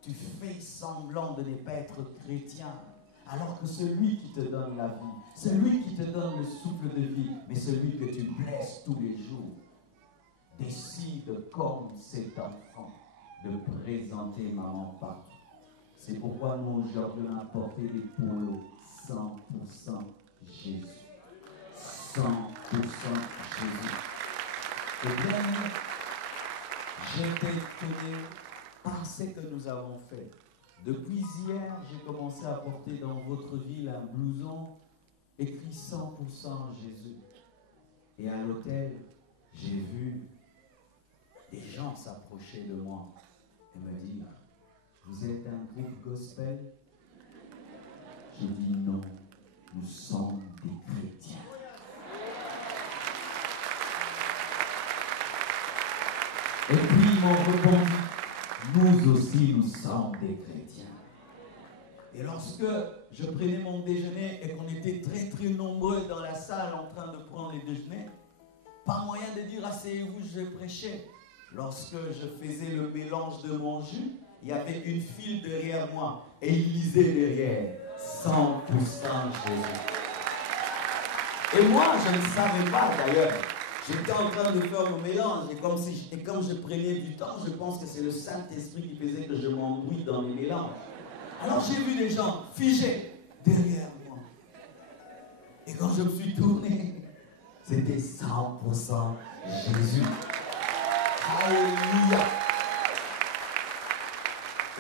tu fais semblant de ne pas être chrétien. Alors que celui qui te donne la vie, celui qui te donne le souffle de vie, mais celui que tu blesses tous les jours, décide comme cet enfant de présenter maman partout. C'est pourquoi nous aujourd'hui on a porté des polos 100% Jésus. 100% Jésus. Et bien, j'étais étonné par ce que nous avons fait. Depuis hier, j'ai commencé à porter dans votre ville un blouson écrit 100% Jésus. Et à l'hôtel, j'ai vu des gens s'approcher de moi et me dire: vous êtes un groupe gospel? Je dis non, nous sommes des chrétiens. Et puis ils m'ont répondu: nous aussi nous sommes des chrétiens. Et lorsque je prenais mon déjeuner et qu'on était très très nombreux dans la salle en train de prendre les déjeuners, pas moyen de dire asseyez-vous, je vais prêcher. Lorsque je faisais le mélange de mon jus, il y avait une file derrière moi et il lisait derrière 100% Jésus. Et moi, je ne savais pas d'ailleurs. J'étais en train de faire le mélange et comme je prenais du temps, je pense que c'est le Saint-Esprit qui faisait que je m'embrouille dans les mélanges. Alors j'ai vu des gens figés derrière moi. Et quand je me suis tourné, c'était 100% Jésus. Alléluia.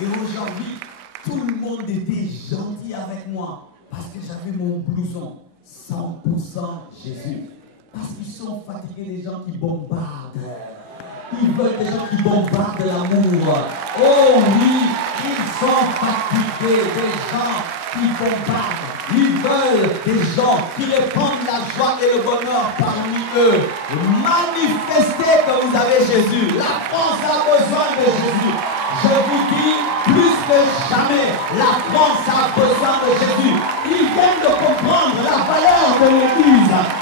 Et aujourd'hui, tout le monde était gentil avec moi parce que j'avais mon blouson 100% Jésus. Parce qu'ils sont fatigués des gens qui bombardent. Ils veulent des gens qui bombardent l'amour. Oh oui, ils sont fatigués des gens qui bombardent. Ils veulent des gens qui répandent la joie et le bonheur parmi eux. Manifestez que vous avez Jésus. La France a besoin de Jésus. Je vous dis, plus que jamais, la France a besoin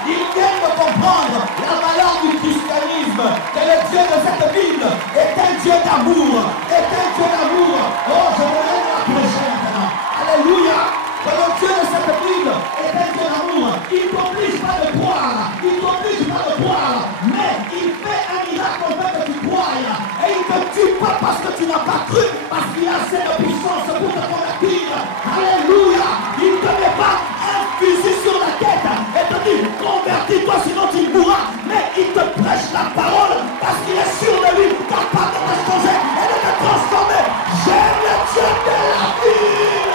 Ils viennent de comprendre la valeur du christianisme. Que le Dieu de cette ville est un Dieu d'amour. Est un Dieu d'amour. Oh, je me lève la prochaine maintenant. Alléluia. Que le Dieu de cette ville est un Dieu d'amour. Il ne t'oblige pas de croire. Il ne t'oblige pas de croire. Mais il fait un miracle en fait que tu crois. Et il ne te tue pas parce que tu n'as pas cru. Parce qu'il a assez de puissance pour te convertir. Alléluia. Il ne te met pas un fusil sur la tête. Et te dit, convertis-toi sinon tu mourras. Mais il te prêche la parole parce qu'il est sûr de lui, capable de te changer et de te transformer. J'aime le Dieu de la ville.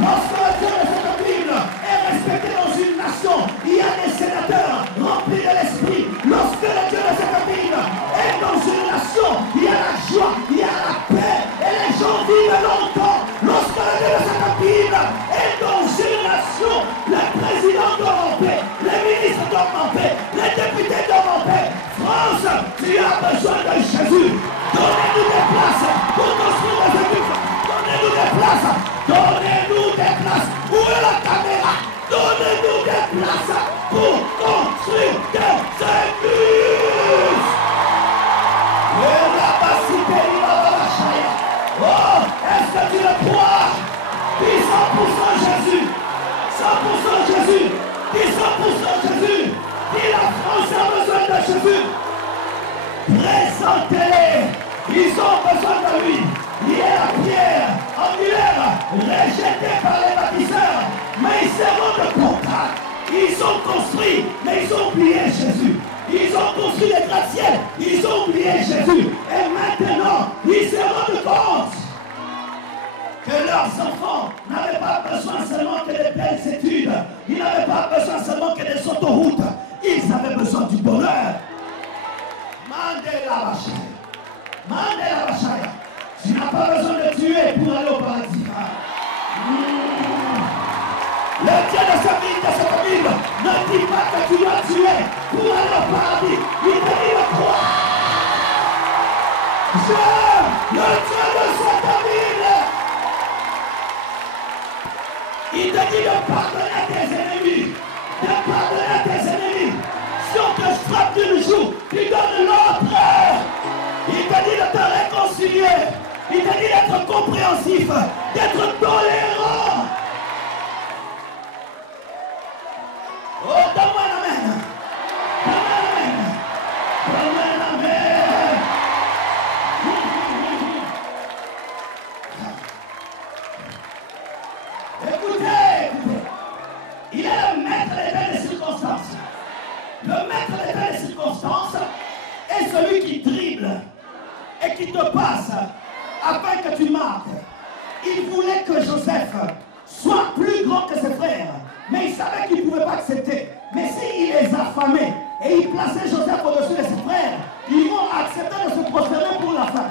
Lorsque le Dieu de cette ville est respecté dans une nation, il y a des sénateurs remplis de l'esprit. Lorsque le Dieu de cette ville est dans une nation, il y a la joie, il y a la paix et les gens vivent longtemps. Lorsque le Dieu de cette ville est dans une nation, le président dort en paix, les ministres dorment en paix, les députés dorment en paix. France, tu as besoin de Jésus. Donnez-nous des places pour construire des églises. Donnez-nous des places. Donnez-nous des places. Où est la caméra? Donnez-nous des places pour construire des églises. Oh, est-ce que tu le crois? Dis 100% Jésus. 100% Jésus. Dis 100% Jésus. Dis la France a besoin de Jésus. Présentez-les. Ils ont besoin de lui. Hier, Pierre, angulaire, rejeté par les bâtisseurs, mais ils se rendent compte. Ils ont construit, mais ils ont oublié Jésus. Ils ont construit des gratte-ciels, ils ont oublié Jésus. Et maintenant, ils se rendent compte que leurs enfants n'avaient pas besoin seulement que des belles études. Ils n'avaient pas besoin seulement que des autoroutes. Ils avaient besoin du bonheur. Mandela Bachaya. Mandela Bachaya. Tu n'as pas besoin de tuer pour aller au paradis. Le Dieu de cette ville ne dit pas que tu dois tuer pour aller au paradis. Il te dit de croire. Le Dieu de cette ville. Il te dit de pardonner tes ennemis. De pardonner tes ennemis. Si on te frappe d'une joue, tu donnes l'autre. Il te dit de te réconcilier. Il te dit d'être compréhensif, d'être tolérant. Oh, donne-moi un amen. Donne-moi un amen. Donne-moi un amen. Écoutez. Il est le maître des circonstances. Le maître des circonstances est celui qui dribble et qui te passe afin que tu marques. Il voulait que Joseph soit plus grand que ses frères, mais il savait qu'il ne pouvait pas accepter. Mais s'il les affamait et il plaçait Joseph au-dessus de ses frères, ils vont accepter de se prosterner pour la fin.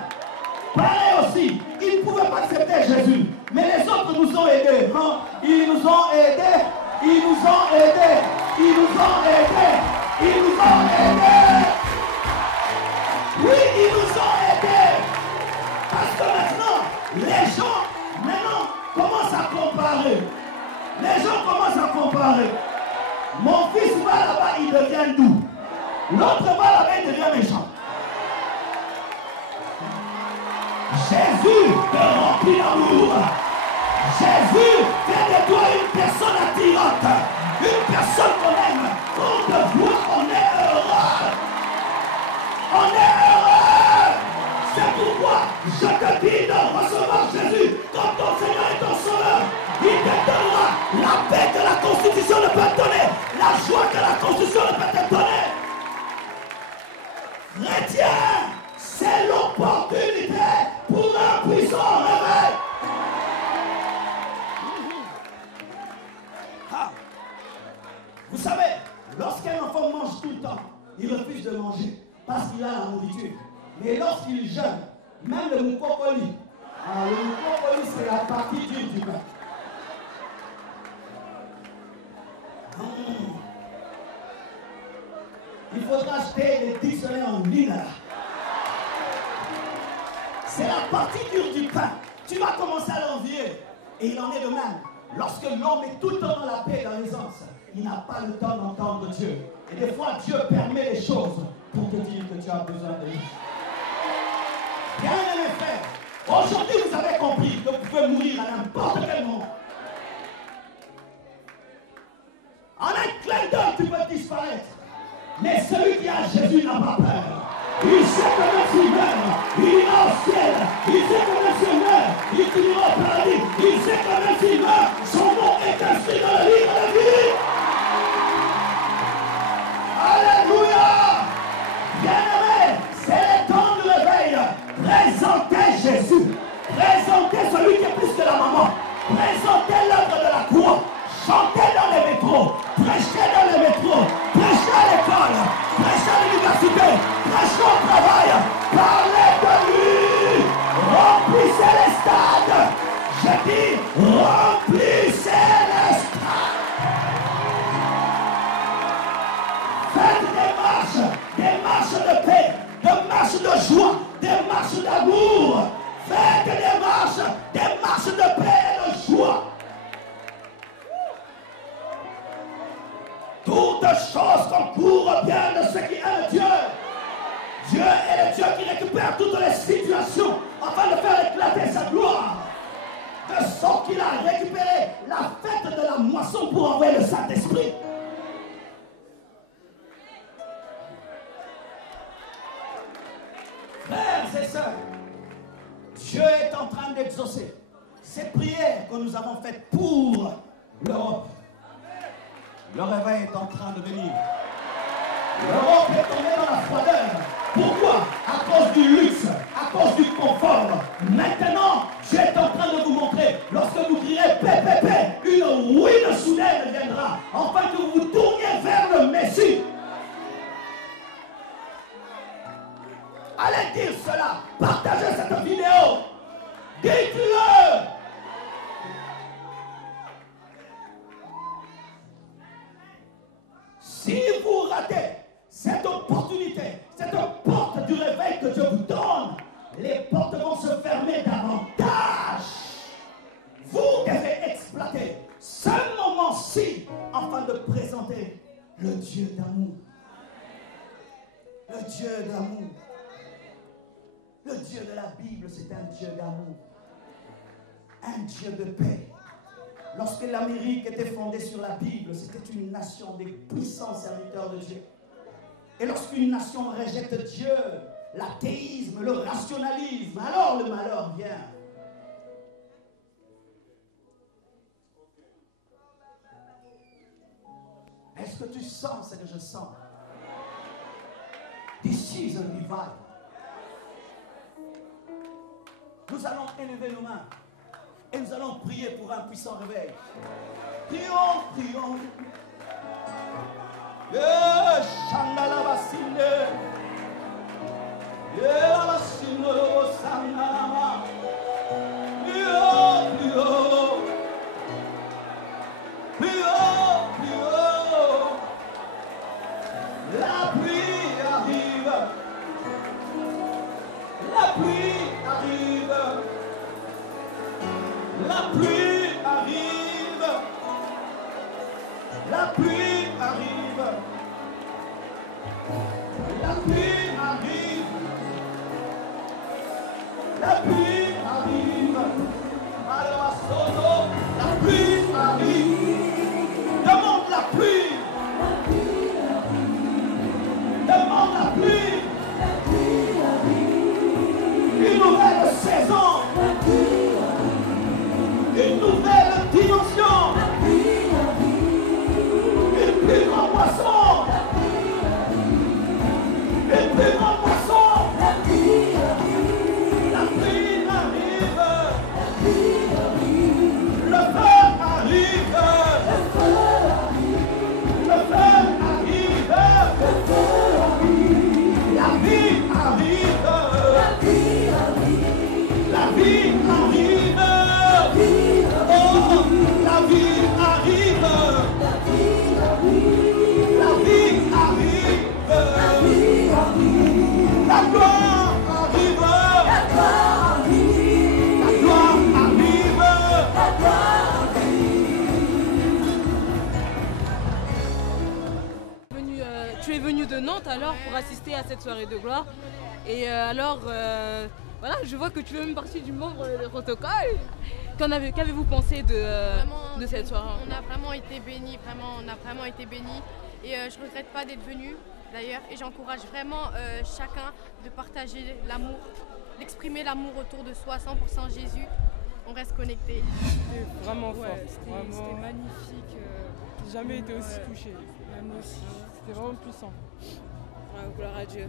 Pareil aussi, ils ne pouvaient pas accepter Jésus, mais les autres nous ont aidés. Non, ils nous ont aidés, ils nous ont aidés, ils nous ont aidés, ils nous ont aidés. Oui, ils nous ont aidés. Parce que maintenant, les gens commencent à comparer. Les gens commencent à comparer. Mon fils va là-bas, il devient doux. L'autre va là-bas, il devient méchant. Jésus te remplit d'amour. Jésus fait de toi une personne attirante. Une personne qu'on aime. Quand on te voit, on est heureux. On est heureux. C'est pourquoi je te dis de recevoir Jésus comme ton Seigneur et ton Sauveur. Il te donnera la paix que la Constitution ne peut te donner, la joie que la Constitution ne peut te donner. Chrétien, c'est l'opportunité pour un puissant réveil. Vous savez, lorsqu'un enfant mange tout le temps, il refuse de manger parce qu'il a la nourriture. Mais lorsqu'il jeûne, même le moukokoli, le moukokoli c'est la partie dure du pain. Il faudra acheter les dictionnaires en ligne là. C'est la partie dure du pain. Tu vas commencer à l'envier. Et il en est de même. Lorsque l'homme est tout le temps dans la paix et dans l'aisance, il n'a pas le temps d'entendre Dieu. Et des fois, Dieu permet les choses pour te dire que tu as besoin de lui. Bien aimé frère, aujourd'hui vous avez compris que vous pouvez mourir à n'importe quel moment. En un clin d'œil, tu peux disparaître. Mais celui qui a Jésus n'a pas peur. Il sait que même s'il meurt, il ira au ciel. Il sait que même s'il meurt, il finira au paradis. Il sait que même s'il meurt, son nom est inscrit dans le livre de la vie. Alléluia. Bien-aimé, c'est le temps du réveil. Présentez Jésus. Présentez celui qui est plus que la maman. Présentez l'œuvre de la croix. Chantez dans les métros. Prêchez dans les métros. Prêchez à l'école. Prêchez à l'université. Prêchez au travail. Parlez de lui. Remplissez les stades. Je dis, remplissez les stades. Faites des marches de paix, des marches de joie, des marches d'amour. Faites des marches de paix et de joie. Toutes choses concourent bien de ceux qui aiment Dieu. Dieu est le Dieu qui récupère toutes les situations afin de faire éclater sa gloire. De sorte qu'il a récupéré la fête de la moisson pour envoyer le Saint-Esprit. Frères et sœurs, Dieu est en train d'exaucer ces prières que nous avons faites pour l'Europe. Le réveil est en train de venir. L'Europe est tombée dans la froideur. Pourquoi? À cause du luxe, à cause du confort. Maintenant, Dieu est en train de vous montrer, lorsque vous crierez paix, paix, paix, une ruine soudaine viendra, afin que vous vous tourniez vers le Messie. Allez dire cela, partagez cette vidéo, dites-le. Si vous ratez cette opportunité, cette porte du réveil que Dieu vous donne, les portes vont se fermer davantage. Vous devez exploiter ce moment-ci afin de présenter le Dieu d'amour. Le Dieu d'amour. Le Dieu de la Bible, c'est un Dieu d'amour. Un Dieu de paix. Lorsque l'Amérique était fondée sur la Bible, c'était une nation des puissants serviteurs de Dieu. Et lorsqu'une nation rejette Dieu, l'athéisme, le rationalisme, alors le malheur vient. Est-ce que tu sens ce que je sens? This is a revival. Nous allons élever nos mains et nous allons prier pour un puissant réveil. Prions, prions. La pluie arrive. La pluie arrive. La pluie arrive. La pluie arrive. La pluie arrive. La pluie arrive. Alors, la pluie arrive. Demande la pluie. Demande la pluie. Une nouvelle saison. Une nouvelle dimension. Une plus grande moisson. Une plus grande moisson. La pluie arrive. Le feu de Nantes alors pour assister à cette soirée de gloire. Et voilà, je vois que tu fais même partie du membre de protocole. Qu'avez-vous pensé de cette soirée? On a vraiment été bénis, on a vraiment été bénis. Et je ne regrette pas d'être venu d'ailleurs. Et j'encourage vraiment chacun de partager l'amour, d'exprimer l'amour autour de soi, 100% Jésus. On reste connecté. C'était vraiment fort. C'était magnifique. J'ai jamais été aussi touché. Moi aussi. C'était vraiment puissant. Gloire à Dieu.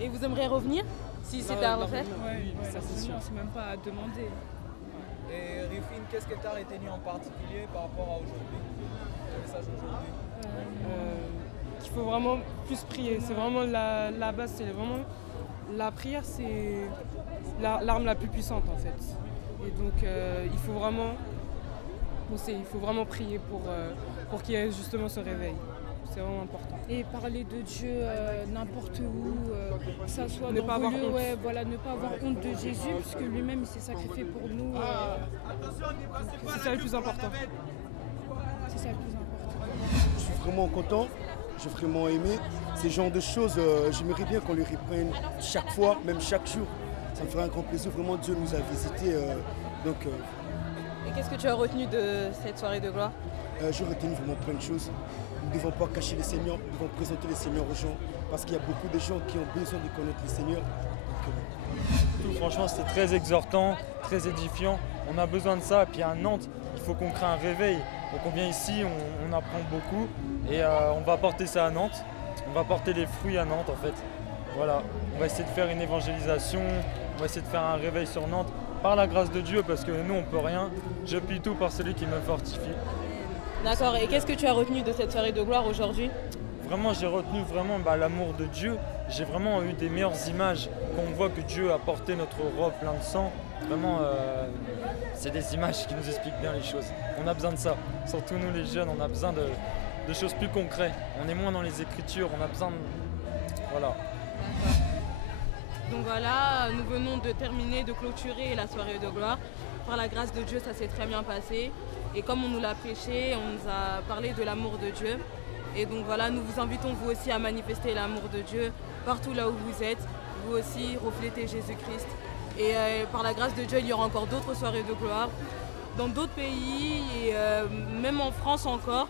Et vous aimeriez revenir si c'était à refaire? Oui, ça c'est sûr. C'est même pas à demander. Et Rifine, qu'est-ce que tu as retenu en particulier par rapport à aujourd'hui? Le message aujourd'hui? Qu'il faut vraiment plus prier. C'est vraiment la base, c'est vraiment la prière, c'est l'arme la plus puissante en fait. Et donc il faut vraiment prier pour qu'il y ait justement ce réveil. C'est vraiment important. Et parler de Dieu n'importe où, que ça soit ne pas avoir honte. Ne pas avoir honte de Jésus, puisque lui-même il s'est sacrifié pour nous. C'est ça le plus important. C'est ça le plus important. Je suis vraiment content, j'ai vraiment aimé. Ces genres de choses, j'aimerais bien qu'on les reprenne chaque fois, même chaque jour. Ça me ferait un grand plaisir. Vraiment, Dieu nous a visités. Et qu'est-ce que tu as retenu de cette soirée de gloire? J'ai retenu vraiment plein de choses. Nous ne devons pas cacher les Seigneurs, nous devons présenter les Seigneurs aux gens. Parce qu'il y a beaucoup de gens qui ont besoin de connaître les Seigneurs. Franchement, c'était très exhortant, très édifiant. On a besoin de ça. Et puis à Nantes, il faut qu'on crée un réveil. Donc on vient ici, on apprend beaucoup. Et on va porter ça à Nantes. On va porter les fruits à Nantes en fait. Voilà, on va essayer de faire une évangélisation. On va essayer de faire un réveil sur Nantes. Par la grâce de Dieu, parce que nous on peut rien. Je plie tout par celui qui me fortifie. D'accord, et qu'est-ce que tu as retenu de cette soirée de gloire aujourd'hui? Vraiment, j'ai retenu l'amour de Dieu. J'ai vraiment eu des meilleures images quand on voit que Dieu a porté notre robe plein de sang. Vraiment, c'est des images qui nous expliquent bien les choses. On a besoin de ça. Surtout nous les jeunes, on a besoin de choses plus concrètes. On est moins dans les écritures, on a besoin de... Voilà. Donc voilà, nous venons de terminer, de clôturer la soirée de gloire. Par la grâce de Dieu, ça s'est très bien passé. Et comme on nous l'a prêché, on nous a parlé de l'amour de Dieu. Et donc voilà, nous vous invitons vous aussi à manifester l'amour de Dieu partout là où vous êtes. Vous aussi, reflétez Jésus-Christ. Et par la grâce de Dieu, il y aura encore d'autres soirées de gloire dans d'autres pays et même en France encore.